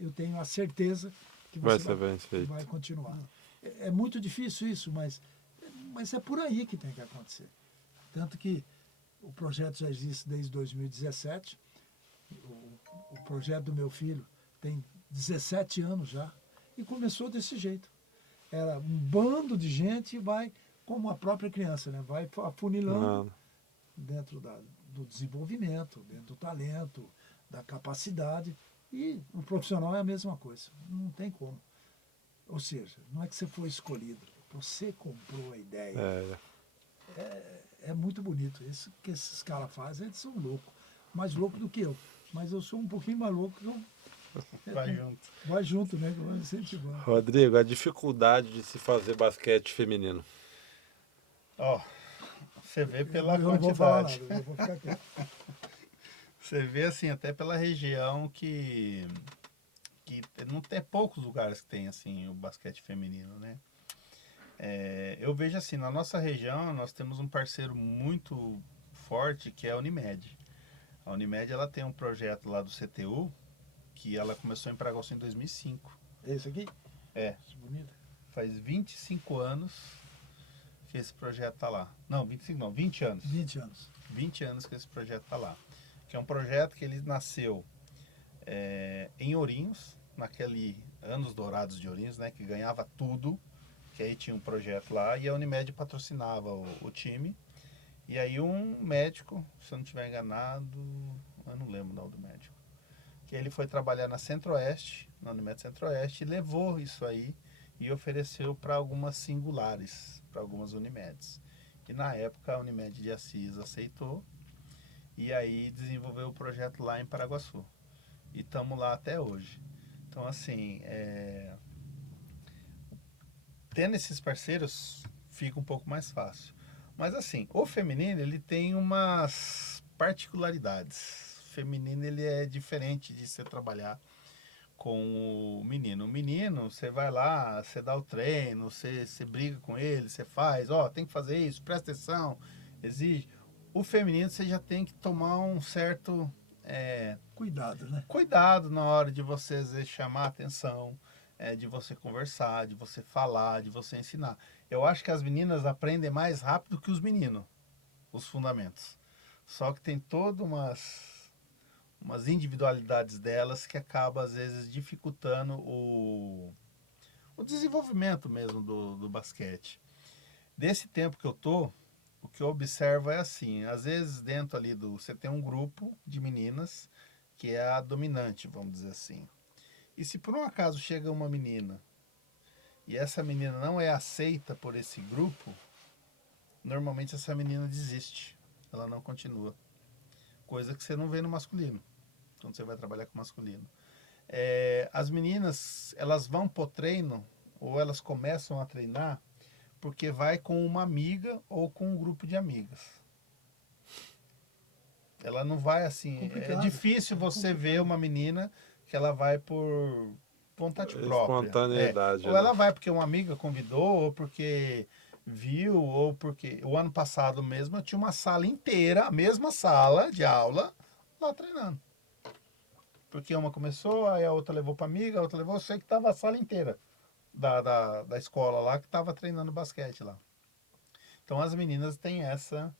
eu tenho a certeza que você vai continuar. É muito difícil isso, mas é por aí que tem que acontecer. Tanto que o projeto já existe desde 2017. O projeto do meu filho tem 17 anos já. E começou desse jeito. Era um bando de gente e vai, como a própria criança, né? Vai afunilando dentro do desenvolvimento, dentro do talento, da capacidade. E o profissional é a mesma coisa. Não tem como. Ou seja, não é que você foi escolhido, você comprou a ideia. É muito bonito. Isso que esses caras fazem, eles são loucos. Mais loucos do que eu. Mas eu sou um pouquinho mais louco. Vai junto. Vai junto, né? Vai incentivar. Rodrigo, a dificuldade de se fazer basquete feminino. Ó, você vê pela Eu não vou falar quantidade. nada, eu vou ficar quieto. Você vê assim, até pela região que não tem poucos lugares que tem assim o basquete feminino, né? Eu vejo assim, na nossa região nós temos um parceiro muito forte que é a Unimed. A Unimed ela tem um projeto lá do CTU que ela começou em Paraguaçu em 2005. Esse aqui? É. Bonito. Faz 25 anos que esse projeto está lá. Não, 25 não, 20 anos. 20 anos. 20 anos que esse projeto está lá. Que é um projeto que ele nasceu em Ourinhos, naquele anos dourados de Ourinhos, né, que ganhava tudo, que aí tinha um projeto lá e a Unimed patrocinava o time. E aí um médico, se eu não estiver enganado, eu não lembro o nome do médico, que ele foi trabalhar na Centro-Oeste, na Unimed Centro-Oeste, e levou isso aí e ofereceu para algumas singulares, para algumas Unimeds. E na época a Unimed de Assis aceitou e aí desenvolveu o projeto lá em Paraguaçu. E estamos lá até hoje. Então, assim, tendo esses parceiros, fica um pouco mais fácil. Mas, assim, o feminino, ele tem umas particularidades. O feminino, ele é diferente de você trabalhar com o menino. O menino, você vai lá, você dá o treino, você briga com ele, você faz, tem que fazer isso, presta atenção, exige. O feminino, você já tem que tomar um certo Cuidado, né? cuidado na hora de você, às vezes, chamar a atenção, de você conversar, de você falar, de você ensinar. Eu acho que as meninas aprendem mais rápido que os meninos, os fundamentos. Só que tem todas umas individualidades delas que acaba, às vezes, dificultando o desenvolvimento mesmo do basquete. Desse tempo que eu tô, o que eu observo é assim, às vezes dentro ali você tem um grupo de meninas que é a dominante, vamos dizer assim. E se por um acaso chega uma menina e essa menina não é aceita por esse grupo, normalmente essa menina desiste, ela não continua. Coisa que você não vê no masculino, quando você vai trabalhar com masculino. As meninas, elas vão pro treino, ou elas começam a treinar, porque vai com uma amiga ou com um grupo de amigas. Ela não vai assim. Complicado. É difícil você ver uma menina que ela vai por vontade própria. Espontaneidade, Ou né? ela vai porque uma amiga convidou, ou porque viu, ou porque o ano passado mesmo eu tinha uma sala inteira, a mesma sala de aula, lá treinando. Porque uma começou, aí a outra levou para amiga, a outra levou, eu sei que tava a sala inteira da escola lá que tava treinando basquete lá. Então as meninas têm essa.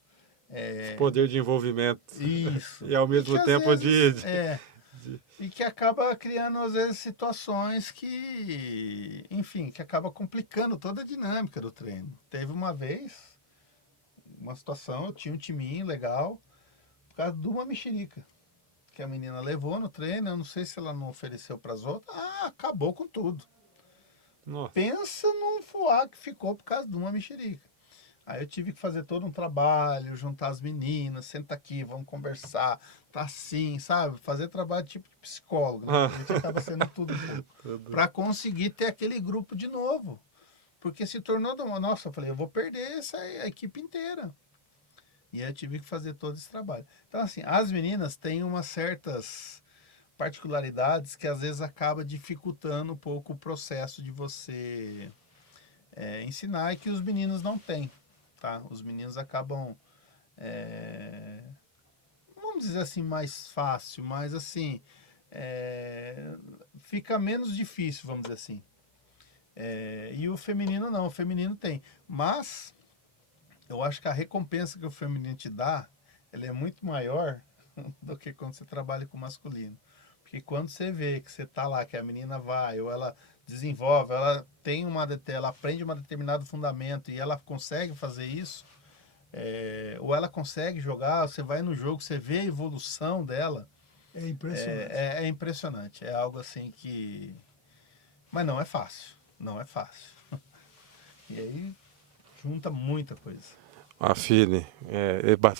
Esse poder de envolvimento. Isso. E ao mesmo às tempo vezes, e que acaba criando, às vezes, situações que, enfim, que acaba complicando toda a dinâmica do treino. Teve uma vez, uma situação, eu tinha um timinho legal, por causa de uma mexerica que a menina levou no treino, eu não sei se ela não ofereceu para as outras, acabou com tudo. Nossa. Pensa num fuá que ficou por causa de uma mexerica. Aí eu tive que fazer todo um trabalho, juntar as meninas, senta aqui, vamos conversar, tá assim, sabe? Fazer trabalho tipo de psicólogo, né? A gente acaba sendo tudo junto. Para conseguir ter aquele grupo de novo. Porque se tornou uma. Nossa, eu falei, eu vou perder a equipe inteira. E aí eu tive que fazer todo esse trabalho. Então, assim, as meninas têm umas certas particularidades que às vezes acaba dificultando um pouco o processo de você ensinar e que os meninos não têm. Tá? Os meninos acabam, vamos dizer assim, mais fácil, mas assim, fica menos difícil, vamos dizer assim. E o feminino não, o feminino tem. Mas eu acho que a recompensa que o feminino te dá, ela é muito maior do que quando você trabalha com o masculino. Porque quando você vê que você tá lá, que a menina vai, ou ela desenvolve, ela aprende um determinado fundamento e ela consegue fazer isso, ou ela consegue jogar, você vai no jogo, você vê a evolução dela. É impressionante. É impressionante. É algo assim que. Mas não é fácil. Não é fácil. E aí junta muita coisa. Afine,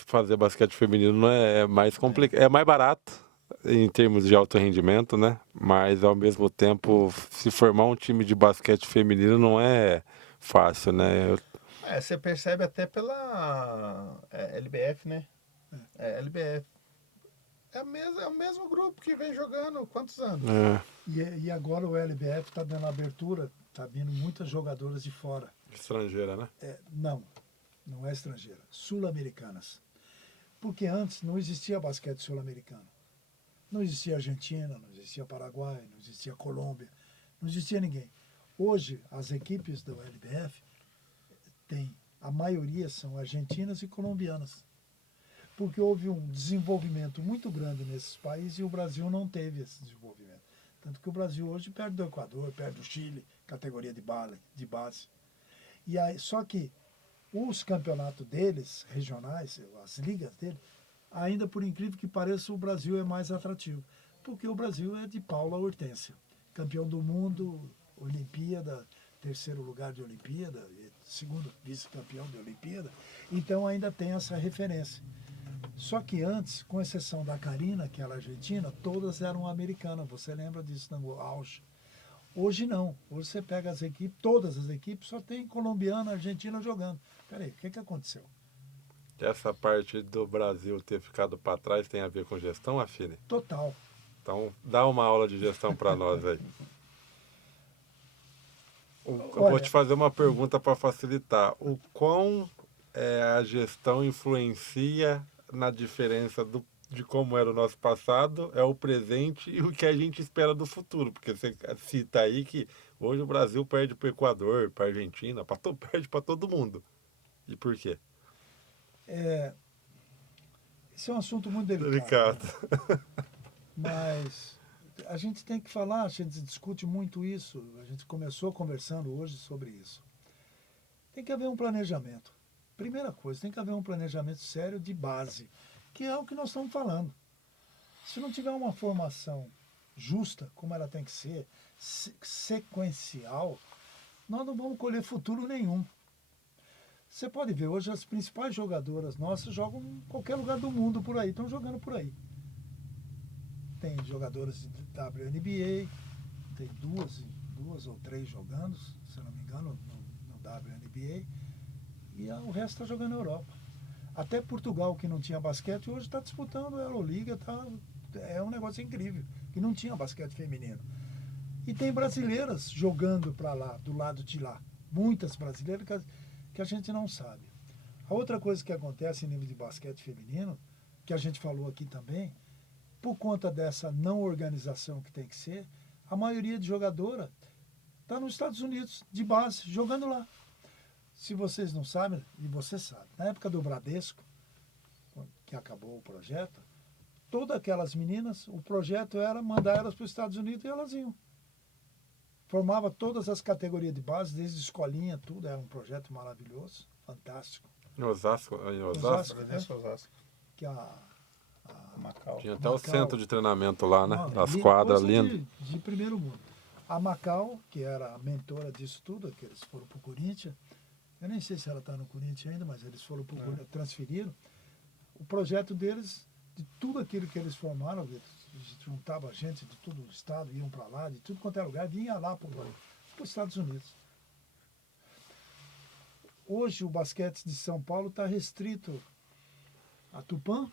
fazer basquete feminino não é mais complicado, é mais barato em termos de alto rendimento, né? Mas ao mesmo tempo, se formar um time de basquete feminino não é fácil, né? Você percebe até pela LBF, né? LBF. É o mesmo grupo que vem jogando há quantos anos? E agora o LBF está dando abertura, está vindo muitas jogadoras de fora. Estrangeira, né? Não é estrangeira, sul-americanas. Porque antes não existia basquete sul-americano. Não existia Argentina, não existia Paraguai, não existia Colômbia, não existia ninguém. Hoje, as equipes do LBF têm a maioria são argentinas e colombianas. Porque houve um desenvolvimento muito grande nesses países e o Brasil não teve esse desenvolvimento. Tanto que o Brasil hoje perde do Equador, perde do Chile, categoria de base. E aí, só que os campeonatos deles, regionais, as ligas deles, ainda por incrível que pareça, o Brasil é mais atrativo. Porque o Brasil é de Paula Hortência, campeão do mundo, Olimpíada, terceiro lugar de Olimpíada, segundo vice-campeão de Olimpíada. Então ainda tem essa referência. Só que antes, com exceção da Karina, que era argentina, todas eram americanas. Você lembra disso no auge? Hoje não. Hoje você pega as equipes, todas as equipes, só tem colombiana, argentina jogando. Peraí, o que aconteceu? Essa parte do Brasil ter ficado para trás tem a ver com gestão, Afine? Total. Então, dá uma aula de gestão para nós aí. Eu vou Olha, te fazer uma pergunta para facilitar. O quão a gestão influencia na diferença de como era o nosso passado, é o presente e o que a gente espera do futuro? Porque você cita aí que hoje o Brasil perde para o Equador, para a Argentina, perde para todo mundo. E por quê? esse é um assunto muito delicado. Delicado. Mas a gente tem que falar, a gente discute muito isso. A gente começou conversando hoje sobre isso. Tem que haver um planejamento. Primeira coisa, tem que haver um planejamento sério de base, que é o que nós estamos falando. Se não tiver uma formação justa, como ela tem que ser, sequencial, nós não vamos colher futuro nenhum. Você pode ver, hoje as principais jogadoras nossas jogam em qualquer lugar do mundo por aí, estão jogando por aí. Tem jogadoras de WNBA, tem duas ou três jogando, se não me engano, no WNBA, e o resto está jogando na Europa. Até Portugal, que não tinha basquete, hoje está disputando a Euroliga, é um negócio incrível, que não tinha basquete feminino. E tem brasileiras jogando para lá, do lado de lá. Muitas brasileiras que a gente não sabe. A outra coisa que acontece em nível de basquete feminino, que a gente falou aqui também, por conta dessa não organização que tem que ser, a maioria de jogadora está nos Estados Unidos, de base, jogando lá. Se vocês não sabem, e você sabe, na época do Bradesco, que acabou o projeto, todas aquelas meninas, o projeto era mandar elas para os Estados Unidos e elas iam. Formava todas as categorias de base, desde escolinha, tudo, era um projeto maravilhoso, fantástico. Em Osasco? Osasco. Que Macau. Tinha até o Macau. centro de treinamento lá, né? Não, As quadras coisa lindas. de primeiro mundo. A Macau, que era a mentora disso tudo, que eles foram para o Corinthians, eu nem sei se ela está no Corinthians ainda, mas eles foram para o Corinthians, transferiram. O projeto deles, de tudo aquilo que eles formaram, eles juntavam gente de todo o estado, iam para lá, de tudo quanto é lugar, vinha lá para os Estados Unidos. Hoje o basquete de São Paulo está restrito a Tupã,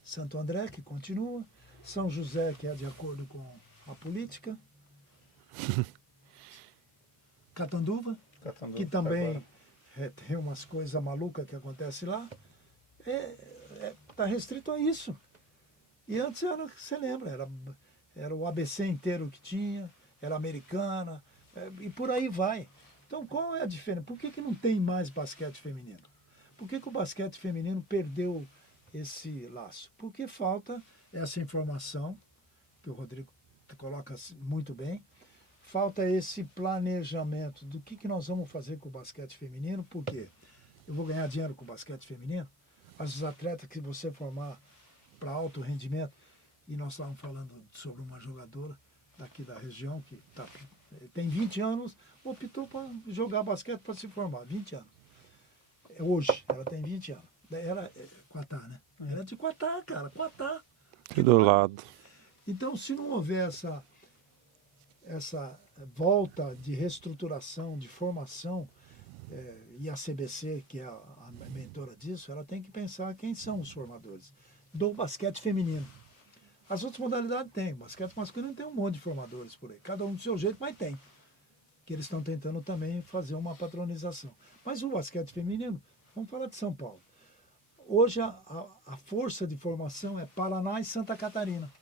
Santo André, que continua, São José, que é de acordo com a política, Catanduva, que também tem umas coisas malucas que acontecem lá, está restrito a isso. E antes era, você lembra, era o ABC inteiro que tinha, era americana, e por aí vai. Então qual é a diferença? Por que não tem mais basquete feminino? Por que o basquete feminino perdeu esse laço? Porque falta essa informação, que o Rodrigo coloca muito bem, falta esse planejamento do que nós vamos fazer com o basquete feminino, porque eu vou ganhar dinheiro com o basquete feminino, as atletas que você formar para alto rendimento, e nós estávamos falando sobre uma jogadora daqui da região que tem 20 anos, optou para jogar basquete para se formar, 20 anos. Hoje, ela tem 20 anos. Ela é Quatá, né? Ela é de Quatá, cara, Quatá. Aqui do lado. Então, se não houver essa volta de reestruturação, de formação, e a CBC, que é a mentora disso, ela tem que pensar quem são os formadores do basquete feminino. As outras modalidades tem, basquete masculino tem um monte de formadores por aí, cada um do seu jeito, mas tem. Que eles estão tentando também fazer uma patronização. Mas o basquete feminino, vamos falar de São Paulo. Hoje a força de formação é Paraná e Santa Catarina.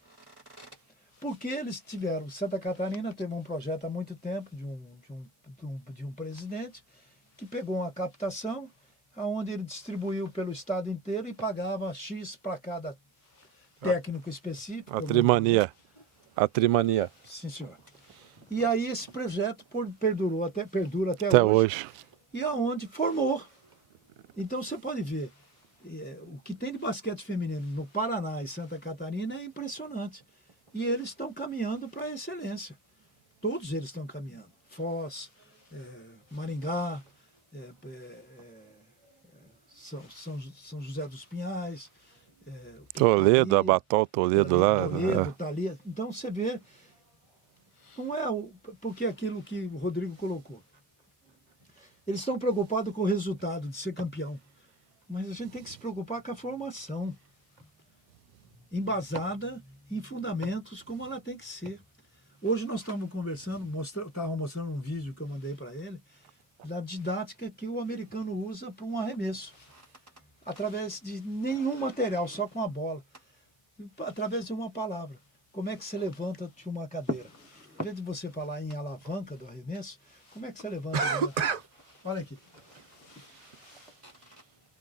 Porque eles tiveram, Santa Catarina teve um projeto há muito tempo de um presidente, que pegou uma captação, onde ele distribuiu pelo estado inteiro e pagava X para cada técnico específico. A Trimania. A Trimania. Sim, senhor. E aí esse projeto perdura até Até hoje. hoje. E aonde formou. Então você pode ver, o que tem de basquete feminino no Paraná e Santa Catarina é impressionante. E eles estão caminhando para a excelência. Todos eles estão caminhando. Foz, Maringá, São José dos Pinhais, Toledo, Thalia, Abatol Toledo lá. Toledo, Thalia. Então você vê, não é porque aquilo que o Rodrigo colocou. Eles estão preocupados com o resultado de ser campeão. Mas a gente tem que se preocupar com a formação, embasada em fundamentos como ela tem que ser. Hoje nós estávamos conversando, estava mostrando um vídeo que eu mandei para ele, da didática que o americano usa para um arremesso. Através de nenhum material, só com a bola. Através de uma palavra. Como é que você levanta de uma cadeira? Em vez de você falar em alavanca do arremesso, como é que você levanta? Olha aqui.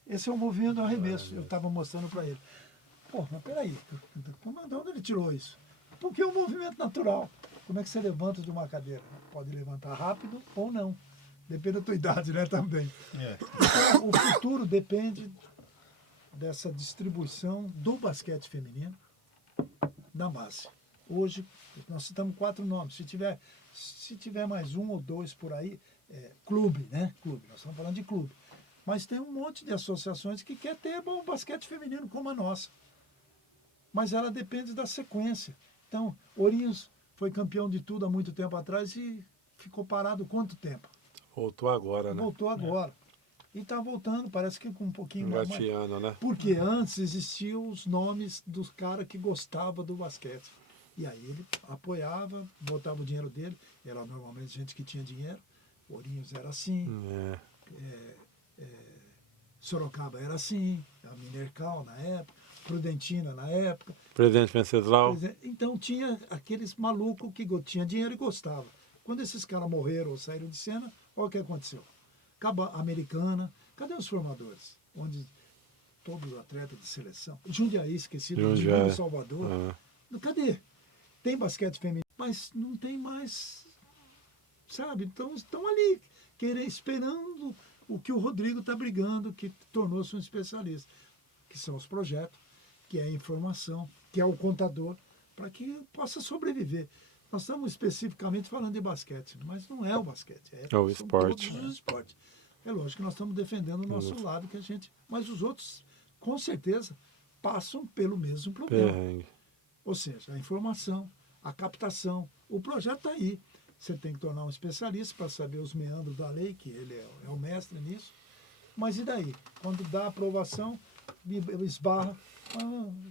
Esse é o movimento do arremesso. Eu estava mostrando para ele. Pô, mas peraí. De onde ele tirou isso? Porque é um movimento natural. Como é que você levanta de uma cadeira? Pode levantar rápido ou não. Depende da tua idade, né, também. Então, o futuro depende dessa distribuição do basquete feminino na base. Hoje, nós citamos 4 nomes. Se tiver mais um ou dois por aí, clube, né? Clube, nós estamos falando de clube. Mas tem um monte de associações que quer ter bom basquete feminino como a nossa. Mas ela depende da sequência. Então, Ourinhos foi campeão de tudo há muito tempo atrás e ficou parado quanto tempo? Voltou agora, né? Voltou agora. E está voltando, parece que com um pouquinho mais. Engateando, né? Porque antes existiam os nomes dos caras que gostavam do basquete. E aí ele apoiava, botava o dinheiro dele. Era normalmente gente que tinha dinheiro. Ourinhos era assim. Sorocaba era assim. A Minercal na época. Prudentina na época. Presidente Venceslau. Então tinha aqueles malucos que tinha dinheiro e gostava. Quando esses caras morreram ou saíram de cena, olha o que aconteceu. Acaba a Americana. Cadê os formadores? Onde todos os atletas de seleção. Jundiaí, esquecido. Jundiaí. Salvador. Cadê? Tem basquete feminino, mas não tem mais. Sabe? Então estão ali, esperando o que o Rodrigo está brigando, que tornou-se um especialista. Que são os projetos, que é a informação, que é o contador, para que possa sobreviver. Nós estamos especificamente falando de basquete, mas não é o basquete. É o esporte. Todos os esportes. É lógico que nós estamos defendendo o nosso lado, que a gente. Mas os outros, com certeza, passam pelo mesmo problema. Perrengue. Ou seja, a informação, a captação, o projeto está aí. Você tem que tornar um especialista para saber os meandros da lei, que ele é o mestre nisso. Mas e daí? Quando dá a aprovação, esbarra.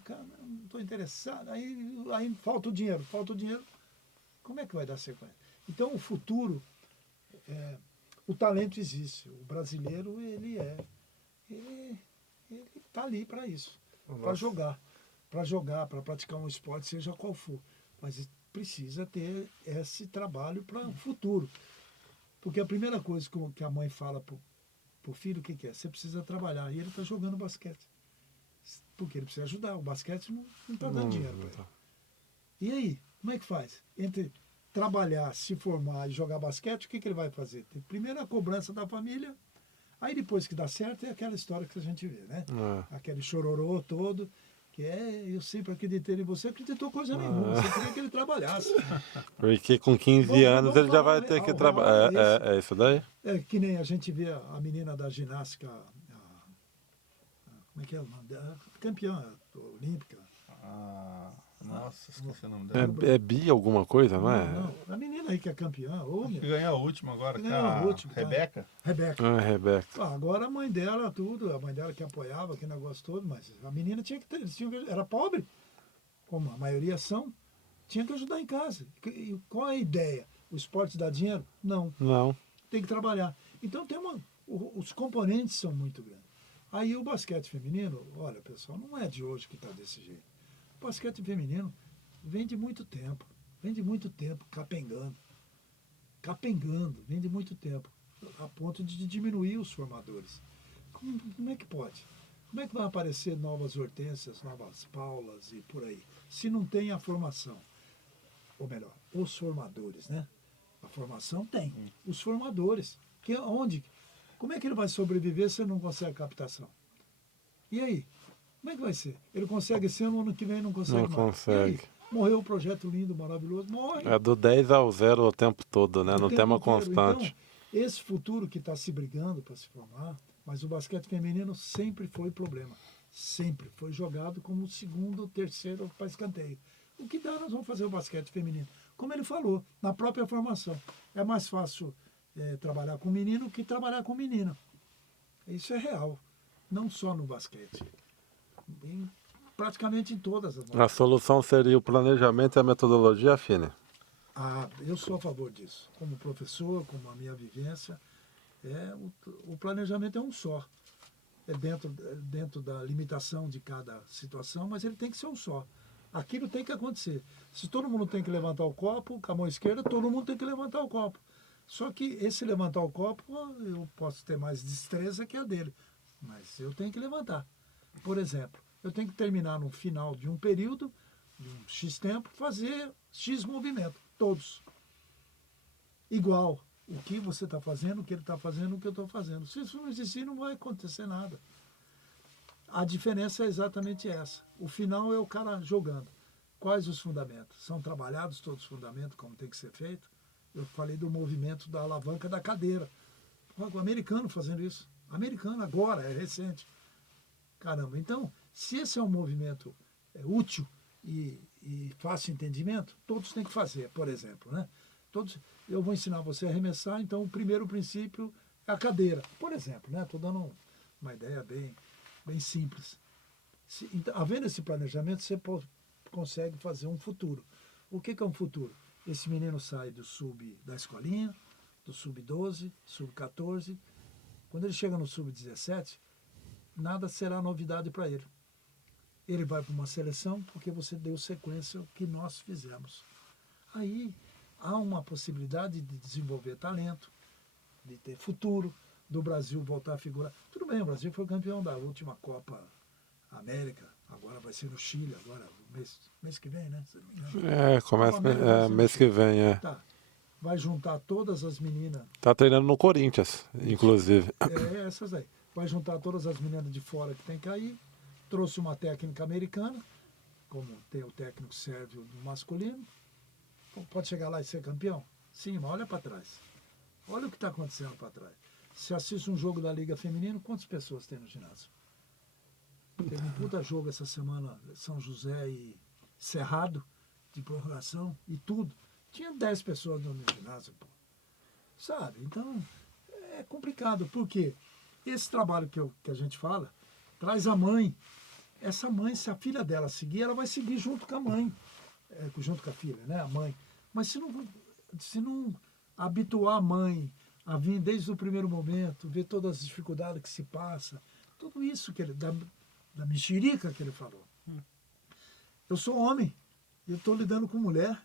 Cara, não estou interessado. Aí falta o dinheiro. Como é que vai dar sequência? Então, o futuro, o talento existe. O brasileiro, ele está ali para isso, para jogar, para praticar um esporte, seja qual for. Mas precisa ter esse trabalho para o futuro. Porque a primeira coisa que a mãe fala para o filho, o que é? Você precisa trabalhar. E ele está jogando basquete. Porque ele precisa ajudar. O basquete não está dando dinheiro para ele. E aí, como é que faz? Entre trabalhar, se formar e jogar basquete, o que ele vai fazer? Tem primeiro a cobrança da família, aí depois que dá certo é aquela história que a gente vê, né? Aquele chororô todo, que eu sempre acreditei em você, acreditou coisa nenhuma, você queria que ele trabalhasse. Porque com 15 anos ele já vai ter que trabalhar. É isso daí? É que nem a gente vê a menina da ginástica, como é que é o nome dela? Campeã olímpica. Nossa, esqueci o nome dela. É Bia alguma coisa, não é? Não, a menina aí que é campeã. Que ganhou a última agora, que é Ganhou a a última, Rebeca. Rebeca. Rebeca. Agora a mãe dela, a mãe dela que apoiava aquele negócio todo, mas a menina tinha que ter, era pobre, como a maioria são, tinha que ajudar em casa. E qual é a ideia? O esporte dá dinheiro? Não. Tem que trabalhar. Então os componentes são muito grandes. Aí o basquete feminino, olha pessoal, não é de hoje que está desse jeito. O basquete feminino vem de muito tempo, capengando, vem de muito tempo. a ponto de diminuir os formadores. Como é que pode? Como é que vai aparecer novas Hortênsias, novas Paulas e por aí? Se não tem a formação, ou melhor, os formadores, né? A formação tem. Os formadores. Onde? Como é que ele vai sobreviver se ele não consegue captação? E aí? Como é que vai ser? Ele consegue esse ano que vem não consegue Não mais. consegue. E aí? Morreu o projeto lindo, maravilhoso, morre. É do 10 ao 0 o tempo todo, né? O Não tempo tem uma inteiro. constante. Então, esse futuro que está se brigando para se formar, mas o basquete feminino sempre foi problema. Sempre foi jogado como segundo, terceiro para escanteio. O que dá, nós vamos fazer o basquete feminino. Como ele falou, na própria formação. É mais fácil trabalhar com menino que trabalhar com menina. Isso é real. Não só no basquete. Praticamente em todas as A modalidades. solução seria o planejamento e a metodologia, Fine? Eu sou a favor disso. Como professor, como a minha vivência, o planejamento é um só. É dentro da limitação de cada situação, mas ele tem que ser um só. Aquilo tem que acontecer. Se todo mundo tem que levantar o copo, com a mão esquerda, todo mundo tem que levantar o copo. Só que esse levantar o copo, eu posso ter mais destreza que a dele, mas eu tenho que levantar. Por exemplo, eu tenho que terminar no final de um período, de um X tempo, fazer X movimento, todos. Igual. O que você está fazendo, o que ele está fazendo, o que eu estou fazendo. Se isso não existir, não vai acontecer nada. A diferença é exatamente essa. O final é o cara jogando. Quais os fundamentos? São trabalhados todos os fundamentos, como tem que ser feito? Eu falei do movimento da alavanca da cadeira. O americano fazendo isso. Americano agora, é recente. Caramba, então, se esse é um movimento útil e fácil entendimento, todos têm que fazer, por exemplo, né? Eu vou ensinar você a arremessar, então o primeiro princípio é a cadeira, por exemplo, né? Estou dando uma ideia bem simples. Então, havendo esse planejamento, você consegue fazer um futuro. O que é um futuro? Esse menino sai da escolinha, do sub-12, sub-14. Quando ele chega no sub-17, nada será novidade para ele. Ele vai para uma seleção porque você deu sequência ao que nós fizemos. Aí há uma possibilidade de desenvolver talento, de ter futuro, do Brasil voltar a figurar. Tudo bem, o Brasil foi campeão da última Copa América, agora vai ser no Chile, agora mês que vem, né? Se não me engano. Começa Copa América vai ser no mês que Chile. vem, Tá. Vai juntar todas as meninas. Tá treinando no Corinthians, inclusive. Essas aí. Vai juntar todas as meninas de fora que tem que cair. Trouxe uma técnica americana, como tem o técnico sérvio no masculino. Pode chegar lá e ser campeão? Sim, mas olha para trás. Olha o que está acontecendo para trás. Se assiste um jogo da Liga Feminina, quantas pessoas tem no ginásio? Teve um puta jogo essa semana, São José e Cerrado, de prorrogação e tudo. Tinha 10 pessoas no ginásio, pô. Sabe? Então, é complicado. Por quê? Esse trabalho que a gente fala, traz a mãe. Essa mãe, se a filha dela seguir, ela vai seguir junto com a mãe. Junto com a filha, né? A mãe. Mas se não habituar a mãe a vir desde o primeiro momento, ver todas as dificuldades que se passa, tudo isso da mexerica que ele falou. Eu sou homem, eu estou lidando com mulher,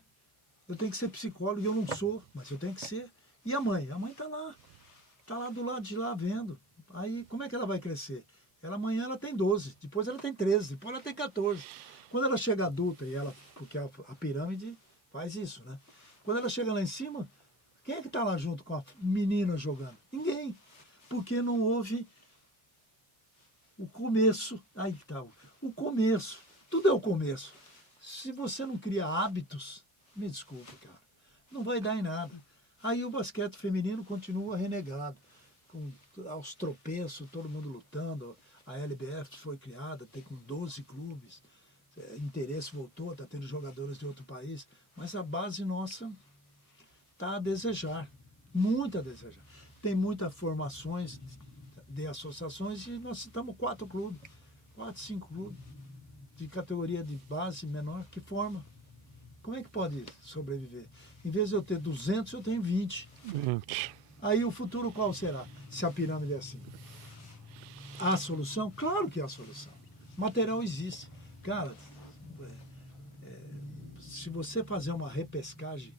eu tenho que ser psicólogo e eu não sou, mas eu tenho que ser. E a mãe? A mãe está lá do lado de lá vendo. Aí como é que ela vai crescer? Amanhã ela tem 12, depois ela tem 13, depois ela tem 14. Quando ela chega adulta, porque a pirâmide faz isso, né? Quando ela chega lá em cima, quem é que está lá junto com a menina jogando? Ninguém. Porque não houve o começo. Aí está. O começo. Tudo é o começo. Se você não cria hábitos, me desculpe, cara, não vai dar em nada. Aí o basquete feminino continua renegado, aos tropeços, todo mundo lutando. A LBF foi criada, tem com 12 clubes. Interesse voltou, está tendo jogadores de outro país. Mas a base nossa está a desejar, muito a desejar. Tem muitas formações de associações e nós citamos 4 clubes, 5 clubes de categoria de base menor que forma. Como é que pode sobreviver? Em vez de eu ter 200, eu tenho 20. Aí o futuro qual será? Se a pirâmide é assim. Há solução? Claro que há solução. Material existe. Cara, se você fazer uma repescagem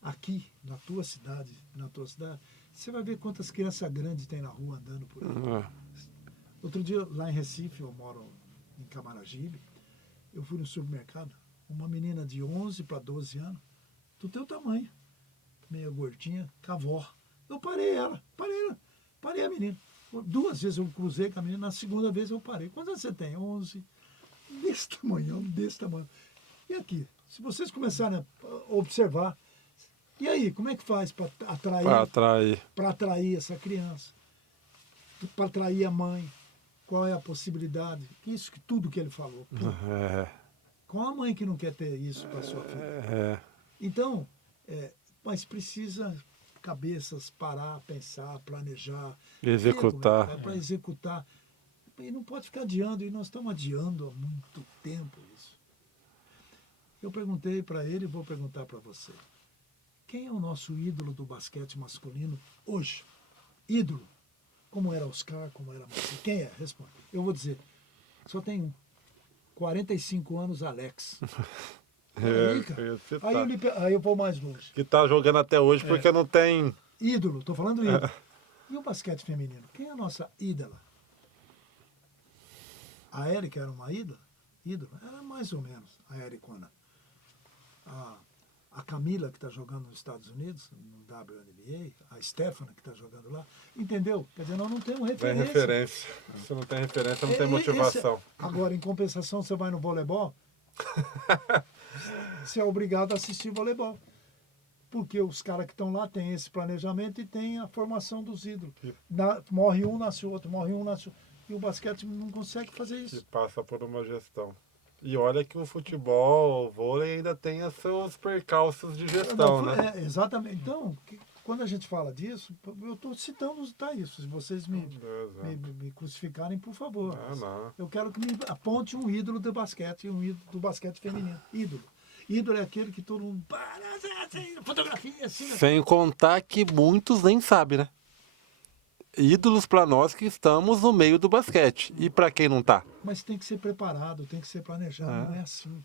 aqui na tua cidade, Você vai ver quantas crianças grandes tem na rua andando por aí. É. Outro dia, lá em Recife, eu moro em Camaragibe, eu fui no supermercado, uma menina de 11 para 12 anos, do teu tamanho, meio gordinha, com a avó. Eu parei ela, parei a menina. 2 vezes eu cruzei com a menina, na segunda vez eu parei. Quantos anos você tem? 11. Desse tamanho, desse tamanho. E aqui, se vocês começarem a observar, e aí, como é que faz para Para atrair. atrair essa criança? Para atrair a mãe? Qual é a possibilidade? Isso, tudo que ele falou. É, Qual a mãe que não quer ter isso para sua filha? é, Então, mas precisa cabeças parar, pensar, planejar. executar. Para executar. E não pode ficar adiando, e nós estamos adiando há muito tempo isso. Eu perguntei para ele e vou perguntar para você. Quem é o nosso ídolo do basquete masculino hoje? Ídolo. Como era Oscar, como era Marcelo? Quem é? Responde. Eu vou dizer. Só tem um. 45 anos, Alex. Aí, cara. Aí eu vou mais longe. Que tá jogando até hoje porque não tem. Ídolo, estou falando ídolo. E o basquete feminino? Quem é a nossa ídola? A Érica era uma ídola? Era mais ou menos a Ericona. A Camila, que está jogando nos Estados Unidos, no WNBA, a Stephanie, que está jogando lá, entendeu? Quer dizer, nós não temos Tem referência. referência. Se não tem referência, não tem motivação. Agora, em compensação, você vai no voleibol, você é obrigado a assistir voleibol. Porque os caras que estão lá têm esse planejamento e têm a formação dos ídolos. Morre um, nasce outro, morre um, nasce outro. E o basquete não consegue fazer isso. Que passa por uma gestão. E olha que o futebol, o vôlei ainda tem os seus percalços de gestão, né? Exatamente. Então, quando a gente fala disso, eu estou citando isso. Se vocês me crucificarem, por favor. Não. Eu quero que me aponte um ídolo do basquete, um ídolo do basquete feminino. Ídolo. Ídolo é aquele que todo mundo... Fotografia, assim. Sem contar que muitos nem sabem, né? Ídolos para nós que estamos no meio do basquete. E para quem não tá? Mas tem que ser preparado, tem que ser planejado, não é assim.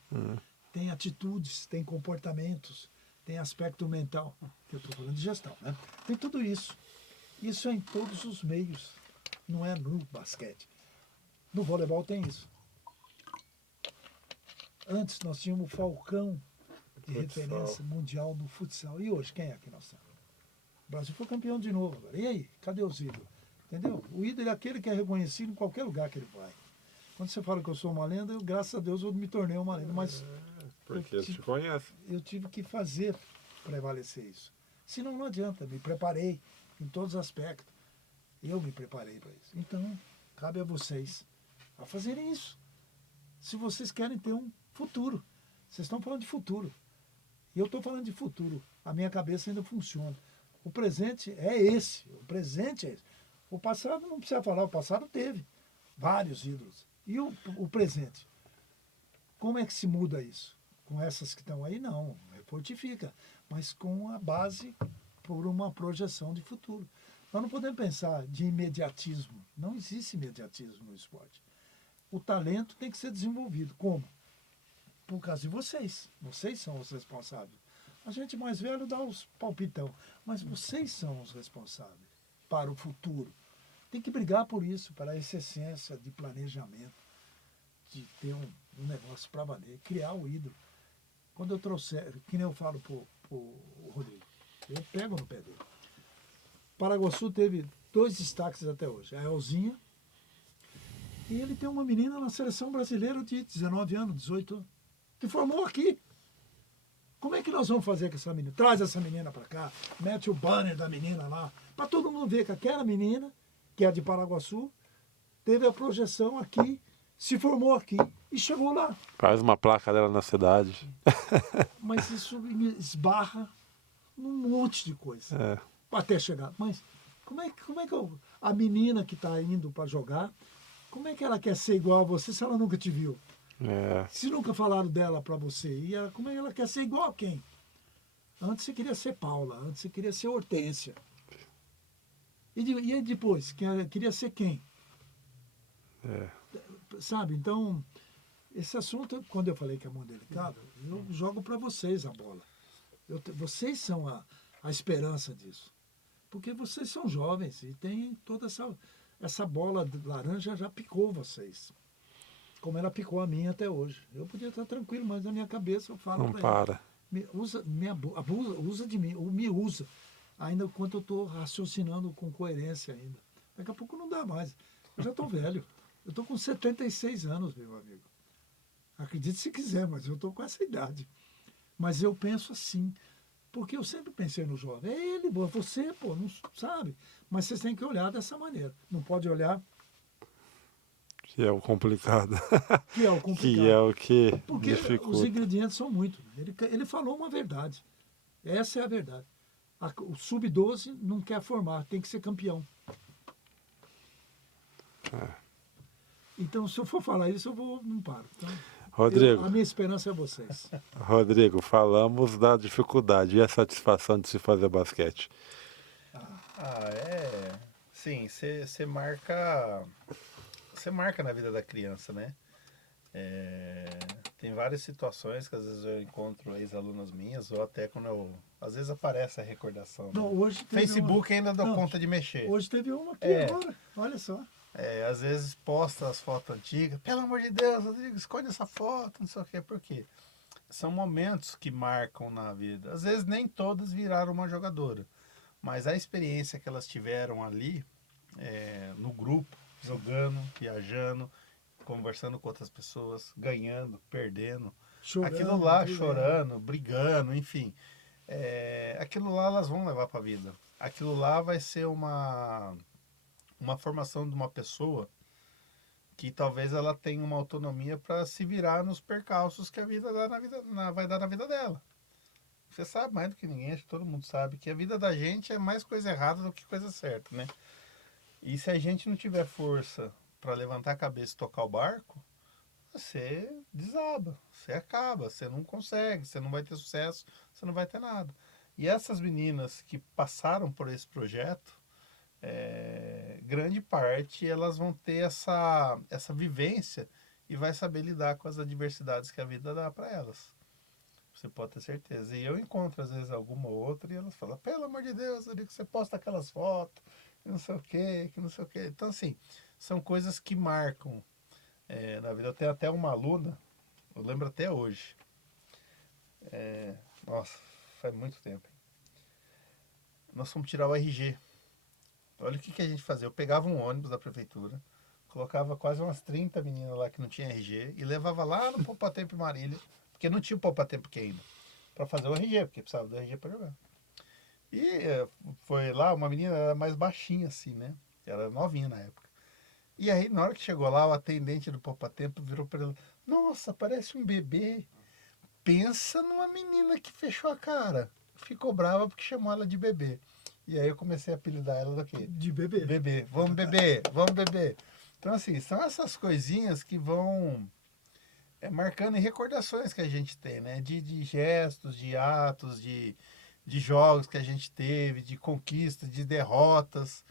Tem atitudes, tem comportamentos, tem aspecto mental. Eu estou falando de gestão, né? Tem tudo isso. Isso é em todos os meios, não é no basquete. No voleibol tem isso. Antes nós tínhamos o Falcão de referência mundial no futsal. E hoje, quem é que nós temos? O Brasil foi campeão de novo agora. E aí? Cadê os ídolos? Entendeu? O ídolo é aquele que é reconhecido em qualquer lugar que ele vai. Quando você fala que eu sou uma lenda, eu, graças a Deus, eu me tornei uma lenda. Mas porque eu te conheço. Eu tive que fazer prevalecer isso. Senão não adianta. Me preparei em todos os aspectos. Eu me preparei para isso. Então, cabe a vocês a fazerem isso. Se vocês querem ter um futuro. Vocês estão falando de futuro. E eu estou falando de futuro. A minha cabeça ainda funciona. O presente é esse. O presente é esse. O passado não precisa falar. O passado teve vários ídolos. E o presente? Como é que se muda isso? Com essas que estão aí, não. Fortifica. Mas com a base por uma projeção de futuro. Nós não podemos pensar de imediatismo. Não existe imediatismo no esporte. O talento tem que ser desenvolvido. Como? Por causa de vocês. Vocês são os responsáveis. A gente mais velho dá os palpitão. Mas vocês são os responsáveis para o futuro. Tem que brigar por isso, para essa essência de planejamento, de ter um negócio para valer, criar o ídolo. Quando eu trouxer, que nem eu falo para o Rodrigo, eu pego no pé dele. Paraguaçu teve 2 destaques até hoje. A Elzinha, e ele tem uma menina na seleção brasileira de 19 anos, 18 anos, que formou aqui. Como é que nós vamos fazer com essa menina? Traz essa menina para cá, mete o banner da menina lá, para todo mundo ver que aquela menina, que é de Paraguaçu, teve a projeção aqui, se formou aqui e chegou lá. Faz uma placa dela na cidade. Mas isso esbarra num monte de coisa. Até chegar. Mas como é que a menina que está indo para jogar, como é que ela quer ser igual a você se ela nunca te viu? Se nunca falaram dela para você, como é que ela quer ser igual a quem? Antes você queria ser Paula, antes você queria ser Hortência. E aí depois, queria ser quem? Sabe, então, esse assunto, quando eu falei que é muito delicado, eu jogo para vocês a bola. Vocês são a esperança disso. Porque vocês são jovens e tem toda essa bola de laranja já picou vocês. Como ela picou a minha até hoje. Eu podia estar tranquilo, mas na minha cabeça eu falo Não para ele. para. Usa de mim, ou me usa. Ainda enquanto eu estou raciocinando com coerência ainda. Daqui a pouco não dá mais. Eu já estou velho. Eu estou com 76 anos, meu amigo. Acredite se quiser, mas eu estou com essa idade. Mas eu penso assim, porque eu sempre pensei no jovem. É ele, você, pô, não sabe. Mas vocês têm que olhar dessa maneira. Não pode olhar Que é o complicado. que é o complicado. Que é o que Porque os dificulta. ingredientes são muito. Ele falou uma verdade. Essa é a verdade. O sub-12 não quer formar, tem que ser campeão. Então, se eu for falar isso, não paro. Então, Rodrigo, a minha esperança é vocês. Rodrigo, falamos da dificuldade e a satisfação de se fazer basquete. Sim, você marca. Você marca na vida da criança, né? Tem várias situações que às vezes eu encontro ex-alunas minhas, ou até quando às vezes aparece a recordação. Não, Né? hoje teve Facebook ainda dou Não, conta de mexer. Hoje teve uma aqui agora, olha só. Às vezes posta as fotos antigas. Pelo amor de Deus, Rodrigo, esconde essa foto, não sei o quê. Por quê? São momentos que marcam na vida. Às vezes nem todas viraram uma jogadora. Mas a experiência que elas tiveram ali, no grupo, jogando, viajando, conversando com outras pessoas, ganhando, perdendo. Chorando, aquilo lá, brigando. chorando, brigando, enfim. Aquilo lá elas vão levar para a vida. Aquilo lá vai ser uma formação de uma pessoa que talvez ela tenha uma autonomia para se virar nos percalços que a vida dá vai dar na vida dela. Você sabe mais do que ninguém, acho que todo mundo sabe que a vida da gente é mais coisa errada do que coisa certa, né? E se a gente não tiver força para levantar a cabeça e tocar o barco, você desaba, você acaba, você não consegue, você não vai ter sucesso, você não vai ter nada. E essas meninas que passaram por esse projeto, grande parte elas vão ter essa vivência e vai saber lidar com as adversidades que a vida dá para elas. Você pode ter certeza. E eu encontro às vezes alguma outra e elas falam, pelo amor de Deus, eu digo que você posta aquelas fotos, que não sei o quê, que não sei o quê. Então assim, são coisas que marcam na vida. Eu tenho até uma aluna, eu lembro até hoje. Nossa, faz muito tempo. Nós fomos tirar o RG. Olha o que a gente fazia. Eu pegava um ônibus da prefeitura, colocava quase umas 30 meninas lá que não tinha RG e levava lá no Poupatempo e Marília, porque não tinha o Poupatempo que ainda, para fazer o RG, porque precisava do RG para jogar. E foi lá, uma menina era mais baixinha assim, né? Era novinha na época. E aí, na hora que chegou lá, o atendente do Poupatempo virou para ela, nossa, parece um bebê. Pensa numa menina que fechou a cara. Ficou brava porque chamou ela de bebê. E aí eu comecei a apelidar ela do quê? De bebê. Bebê. Vamos beber, vamos beber. Então, assim, são essas coisinhas que vão marcando em recordações que a gente tem, né? De gestos, de atos, de jogos que a gente teve, de conquistas, de derrotas,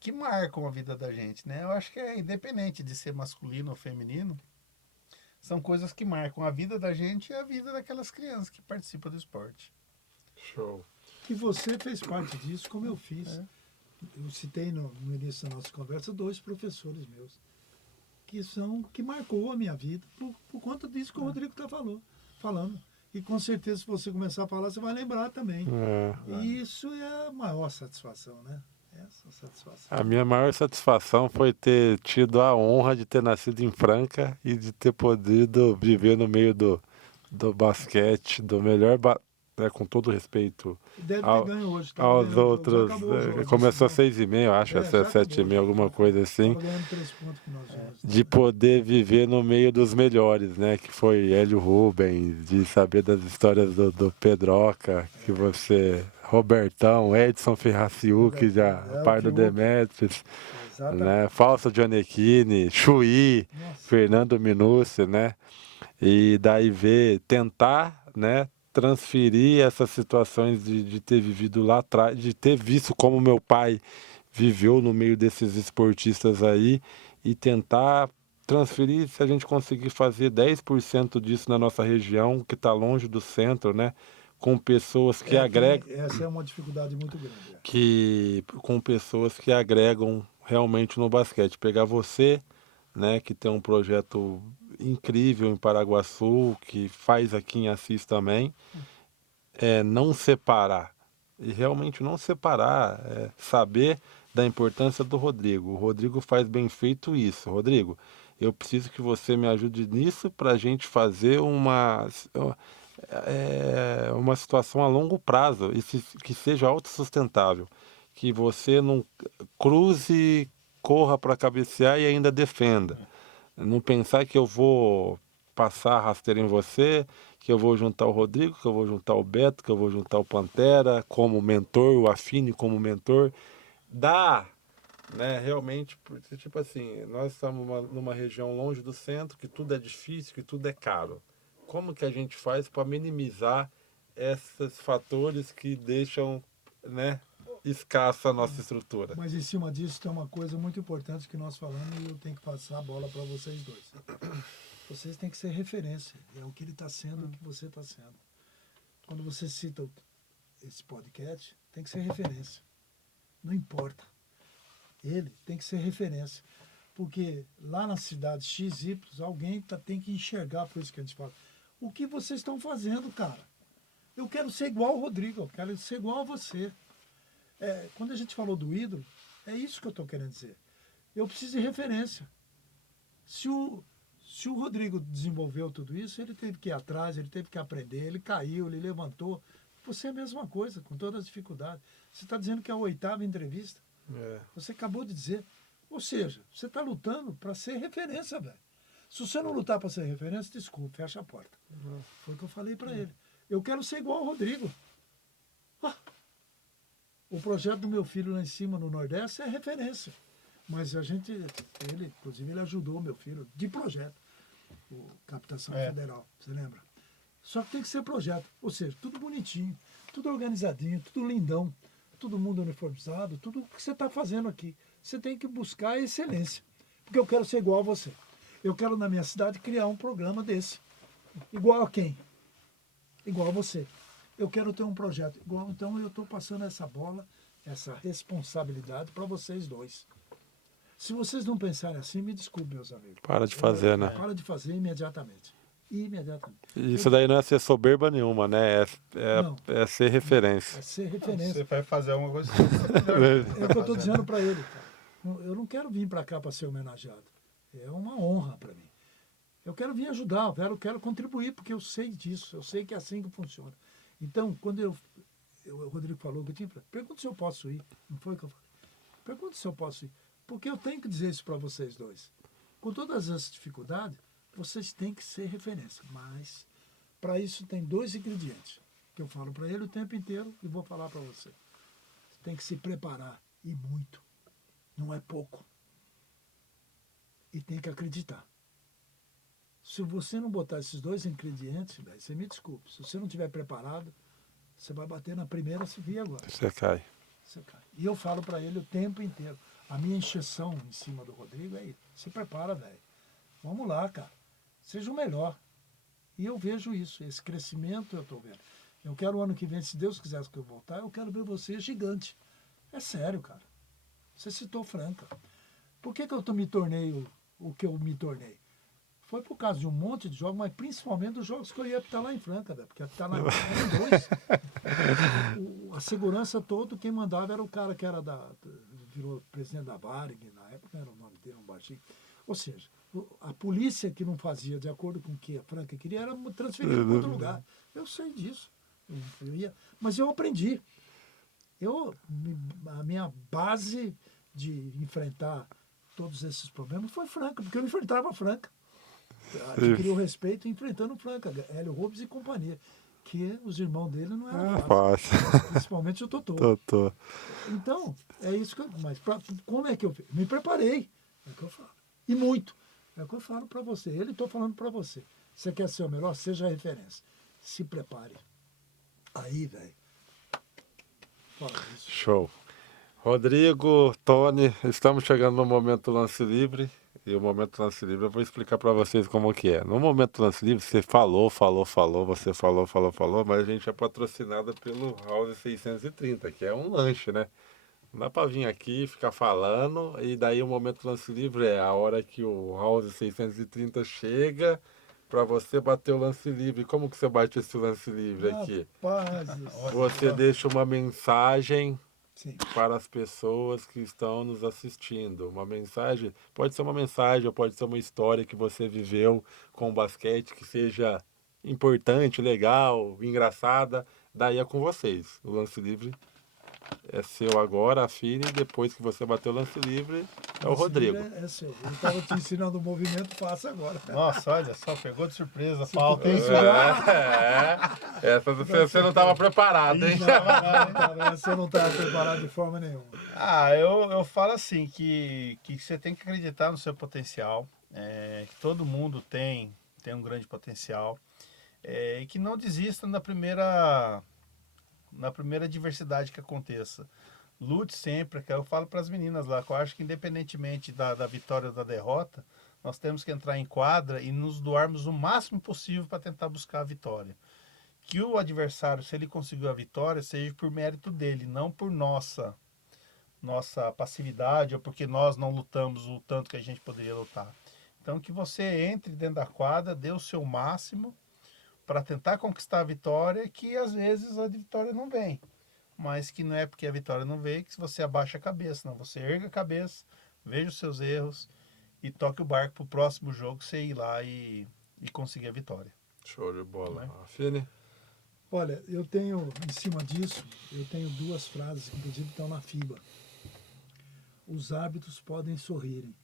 que marcam a vida da gente, né? Eu acho que independente de ser masculino ou feminino, são coisas que marcam a vida da gente e a vida daquelas crianças que participam do esporte. Show. E você fez parte disso, como eu fiz. Eu citei no início da nossa conversa 2 professores meus, que marcou a minha vida por conta disso que o Rodrigo está falando. E com certeza, se você começar a falar, você vai lembrar também. E isso é a maior satisfação, né? Essa satisfação. A minha maior satisfação foi ter tido a honra de ter nascido em Franca e de ter podido viver no meio do basquete, do melhor, com todo respeito Deve ter ganho hoje. aos outros. Já acabou o jogo, Começou senão. 6h30, eu acho, Já acabou, 7h30, alguma coisa assim. Tava ganhando 3 pontos que nós vimos. De poder viver no meio dos melhores, né? Que foi Hélio Rubens, de saber das histórias do Pedroca, que você... Robertão, Edson Ferraciuc, já pai do Demetrius, né? Fausto Gianecchini, Chuí, Fernando Minucci, né? E daí tentar, né? Transferir essas situações de ter vivido lá atrás, de ter visto como meu pai viveu no meio desses esportistas aí e tentar transferir, se a gente conseguir fazer 10% disso na nossa região, que está longe do centro, né? com pessoas que agregam, Essa é uma dificuldade muito grande. com pessoas que agregam realmente no basquete. Pegar você, né, que tem um projeto incrível em Paraguaçu, que faz aqui em Assis também, não separar. E realmente não separar, saber da importância do Rodrigo. O Rodrigo faz bem feito isso. Rodrigo, eu preciso que você me ajude nisso para a gente fazer uma situação a longo prazo e que seja autossustentável. Que você não cruze, corra para cabecear e ainda defenda. Não pensar que eu vou passar a rasteira em você, que eu vou juntar o Rodrigo, que eu vou juntar o Beto, que eu vou juntar o Pantera como mentor, o Affini como mentor. Dá, né? Realmente, porque, tipo assim, nós estamos numa região longe do centro, que tudo é difícil, que tudo é caro. Como que a gente faz para minimizar esses fatores que deixam, né, escassa a nossa estrutura? Mas em cima disso tem uma coisa muito importante que nós falamos e eu tenho que passar a bola para vocês dois. Vocês têm que ser referência. É o que ele está sendo, o que você está sendo. Quando você cita esse podcast, tem que ser referência. Não importa. Ele tem que ser referência. Porque lá na cidade XY, alguém tem que enxergar, por isso que a gente fala. O que vocês estão fazendo, cara? Eu quero ser igual ao Rodrigo, eu quero ser igual a você. Quando a gente falou do ídolo, é isso que eu estou querendo dizer. Eu preciso de referência. Se o Rodrigo desenvolveu tudo isso, ele teve que ir atrás, ele teve que aprender, ele caiu, ele levantou. Você é a mesma coisa, com todas as dificuldades. Você está dizendo que é a 8ª entrevista. Você acabou de dizer. Ou seja, você está lutando para ser referência, velho. Se você não lutar para ser referência, desculpe, fecha a porta. Foi o que eu falei para ele. Eu quero ser igual ao Rodrigo. O projeto do meu filho lá em cima, no Nordeste, é referência. Mas inclusive, ele ajudou o meu filho de projeto. O Captação Federal, você lembra? Só que tem que ser projeto. Ou seja, tudo bonitinho, tudo organizadinho, tudo lindão, todo mundo uniformizado, tudo o que você está fazendo aqui. Você tem que buscar a excelência. Porque eu quero ser igual a você. Eu quero, na minha cidade, criar um programa desse. Igual a quem? Igual a você. Eu quero ter um projeto igual. Então, eu estou passando essa bola, essa responsabilidade para vocês dois. Se vocês não pensarem assim, me desculpe, meus amigos. Para de fazer, né? Para de fazer imediatamente. Imediatamente. Isso daí não é ser soberba nenhuma, né? Não. É ser referência. É ser referência. Você vai fazer uma coisa que você melhor. É o que eu estou dizendo para ele, cara. Eu não quero vir para cá para ser homenageado. É uma honra para mim. Eu quero vir ajudar, eu quero contribuir, porque eu sei disso, eu sei que é assim que funciona. Então, quando o Rodrigo falou que eu tinha, pergunta se eu posso ir. Não foi o que eu falei? Pergunta se eu posso ir. Porque eu tenho que dizer isso para vocês dois. Com todas as dificuldades, vocês têm que ser referência. Mas, para isso, tem 2 ingredientes que eu falo para ele o tempo inteiro e vou falar para você. Você tem que se preparar, e muito. Não é pouco. E tem que acreditar. Se você não botar esses 2 ingredientes, véio, você me desculpe. Se você não estiver preparado, você vai bater na primeira, se vir agora. Você cai. Você cai. E eu falo para ele o tempo inteiro. A minha encheção em cima do Rodrigo é isso. Se prepara, velho. Vamos lá, cara. Seja o melhor. E eu vejo isso. Esse crescimento eu estou vendo. Eu quero o ano que vem, se Deus quiser que eu voltar, eu quero ver você gigante. É sério, cara. Você citou Franca. Por que eu me tornei o que eu me tornei? Foi por causa de um monte de jogos, mas principalmente dos jogos que eu ia apitar lá em Franca, velho. Porque apitar lá em Franca eram 2. A segurança toda, quem mandava era o cara que era virou presidente da Varig, na época era o nome dele, um baixinho. Ou seja, a polícia que não fazia de acordo com o que a Franca queria era transferir para outro lugar. Eu sei disso. Mas eu aprendi. A minha base de enfrentar todos esses problemas foi Franca, porque eu enfrentava a Franca. Adquiri o respeito enfrentando Franca, Hélio Rubens e companhia. Que os irmãos dele não eram fáceis. Principalmente o Totô. Então, é isso que eu... Mas como é que eu me preparei? É o que eu falo. E muito. É o que eu falo para você. Estou falando para você. Você quer ser o melhor? Seja a referência. Se prepare. Aí, velho. Fala isso. Show. Rodrigo, Tony, estamos chegando no momento do lance livre. E o momento lance livre eu vou explicar para vocês como que é. No momento lance livre você falou, você falou, mas a gente é patrocinado pelo House 630, que é um lanche, né? Não dá para vir aqui ficar falando e daí o momento lance livre é a hora que o House 630 chega para você bater o lance livre. Como que você bate esse lance livre aqui? Rapaz, Você deixa uma mensagem sim. para as pessoas que estão nos assistindo. Uma mensagem, pode ser uma mensagem, ou pode ser uma história que você viveu com o basquete, que seja importante, legal, engraçada. Daí é com vocês. O lance livre é seu agora, afine, e depois que você bater o lance livre, é o Rodrigo. É seu. Eu estava te ensinando o movimento, faça agora. Nossa, olha só, pegou de surpresa a pauta, hein? Essa você não estava preparado, hein? Essa eu não estava preparado de forma nenhuma. Eu falo assim, que você tem que acreditar no seu potencial, que todo mundo tem um grande potencial, e que não desista na primeira adversidade que aconteça. Lute sempre, que eu falo para as meninas lá, que eu acho que independentemente da vitória ou da derrota, nós temos que entrar em quadra e nos doarmos o máximo possível para tentar buscar a vitória. Que o adversário, se ele conseguiu a vitória, seja por mérito dele, não por nossa passividade ou porque nós não lutamos o tanto que a gente poderia lutar. Então que você entre dentro da quadra, dê o seu máximo para tentar conquistar a vitória, que às vezes a vitória não vem. Mas que não é porque a vitória não veio que você abaixa a cabeça, não. Você erga a cabeça, veja os seus erros e toque o barco para o próximo jogo, você ir lá e conseguir a vitória. Show de bola. Afine? Olha, eu tenho, em cima disso, eu tenho duas frases que inclusive estão na FIBA. Os árbitros podem sorrirem.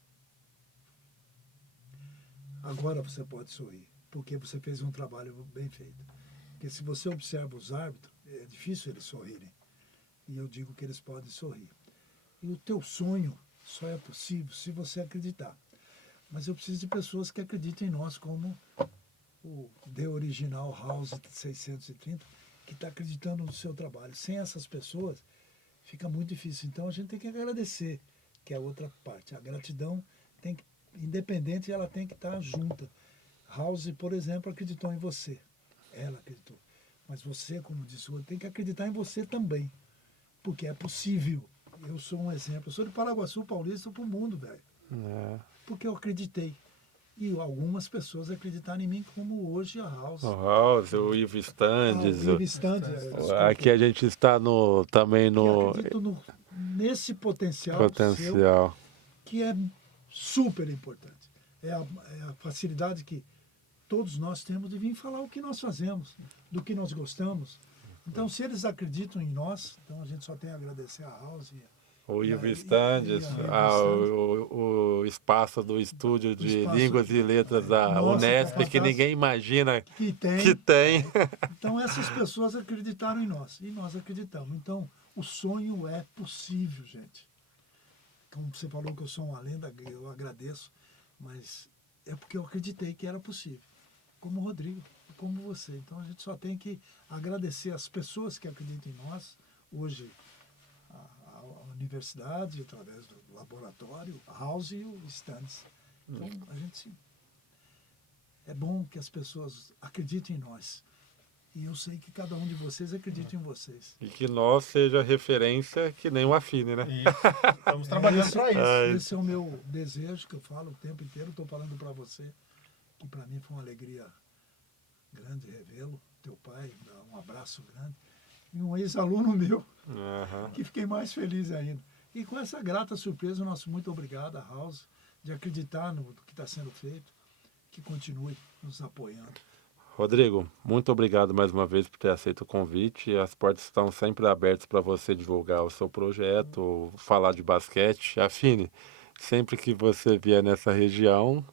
Agora você pode sorrir, porque você fez um trabalho bem feito. Porque se você observa os árbitros, é difícil eles sorrirem. E eu digo que eles podem sorrir. E o teu sonho só é possível se você acreditar. Mas eu preciso de pessoas que acreditem em nós, como o The Original House 630, que está acreditando no seu trabalho. Sem essas pessoas, fica muito difícil. Então a gente tem que agradecer, que é a outra parte. A gratidão tem que, independente, ela tem que estar junta. House, por exemplo, acreditou em você. Ela acreditou. Mas você, como disse o outro, tem que acreditar em você também. Porque é possível. Eu sou um exemplo. Eu sou de Paraguaçu Paulista para o mundo, velho. Porque eu acreditei. E algumas pessoas acreditaram em mim, como hoje a House. O House, o Ivo Standes. O Ivo Standes. Aqui a gente está também no... Eu acredito nesse potencial seu, que é super importante. É a facilidade que todos nós temos de vir falar o que nós fazemos, do que nós gostamos. Então, se eles acreditam em nós, então a gente só tem a agradecer a House. O Ivo Standes, o espaço do Estúdio de Línguas e Letras da Unesp, que ninguém imagina que tem. Então, essas pessoas acreditaram em nós, e nós acreditamos. Então, o sonho é possível, gente. Como você falou que eu sou uma lenda, eu agradeço, mas é porque eu acreditei que era possível. Como o Rodrigo, como você. Então, a gente só tem que agradecer as pessoas que acreditam em nós. Hoje, a universidade, através do laboratório, a House e o Stands. Então, a gente... É bom que as pessoas acreditem em nós. E eu sei que cada um de vocês acredita em vocês. E que nós seja referência que nem o Afine, né? Isso. Estamos trabalhando para isso. Esse é o meu desejo, que eu falo o tempo inteiro. Estou falando para você, que para mim foi uma alegria grande revê-lo. Teu pai, um abraço grande. E um ex-aluno meu, que fiquei mais feliz ainda. E com essa grata surpresa, nosso muito obrigado a House, de acreditar no que está sendo feito, que continue nos apoiando. Rodrigo, muito obrigado mais uma vez por ter aceito o convite. As portas estão sempre abertas para você divulgar o seu projeto, falar de basquete. Afine, sempre que você vier nessa região,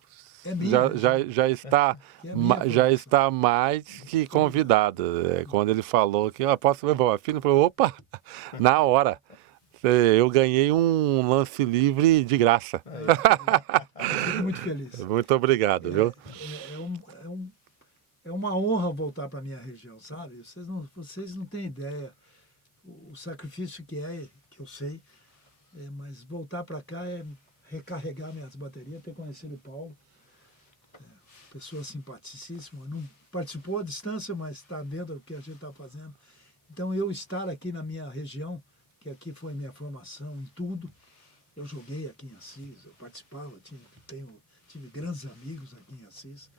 já está mais que convidado. Quando ele falou que posso levar o Afine, eu falei, opa, na hora. Eu ganhei um lance livre de graça. Fico muito feliz. Muito obrigado, viu? É uma honra voltar para a minha região, sabe? Vocês não têm ideia o sacrifício que eu sei, mas voltar para cá recarregar minhas baterias, ter conhecido o Paulo. Pessoa simpaticíssima, não participou à distância, mas está vendo o que a gente está fazendo. Então, eu estar aqui na minha região, que aqui foi minha formação em tudo, eu joguei aqui em Assis, eu participava, tive grandes amigos aqui em Assis,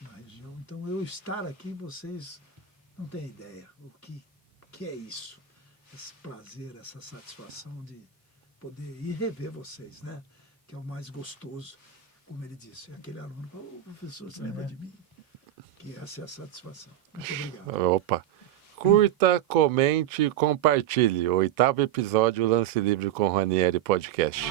na região. Então, eu estar aqui, vocês não têm ideia o que é isso, esse prazer, essa satisfação de poder ir rever vocês, né? Que é o mais gostoso. Como ele disse, aquele aluno falou, professor, você lembra de mim? Que essa é a satisfação. Muito obrigado. Opa! Curta, comente e compartilhe. O 8º episódio Lance Livre com Ranieri Podcast.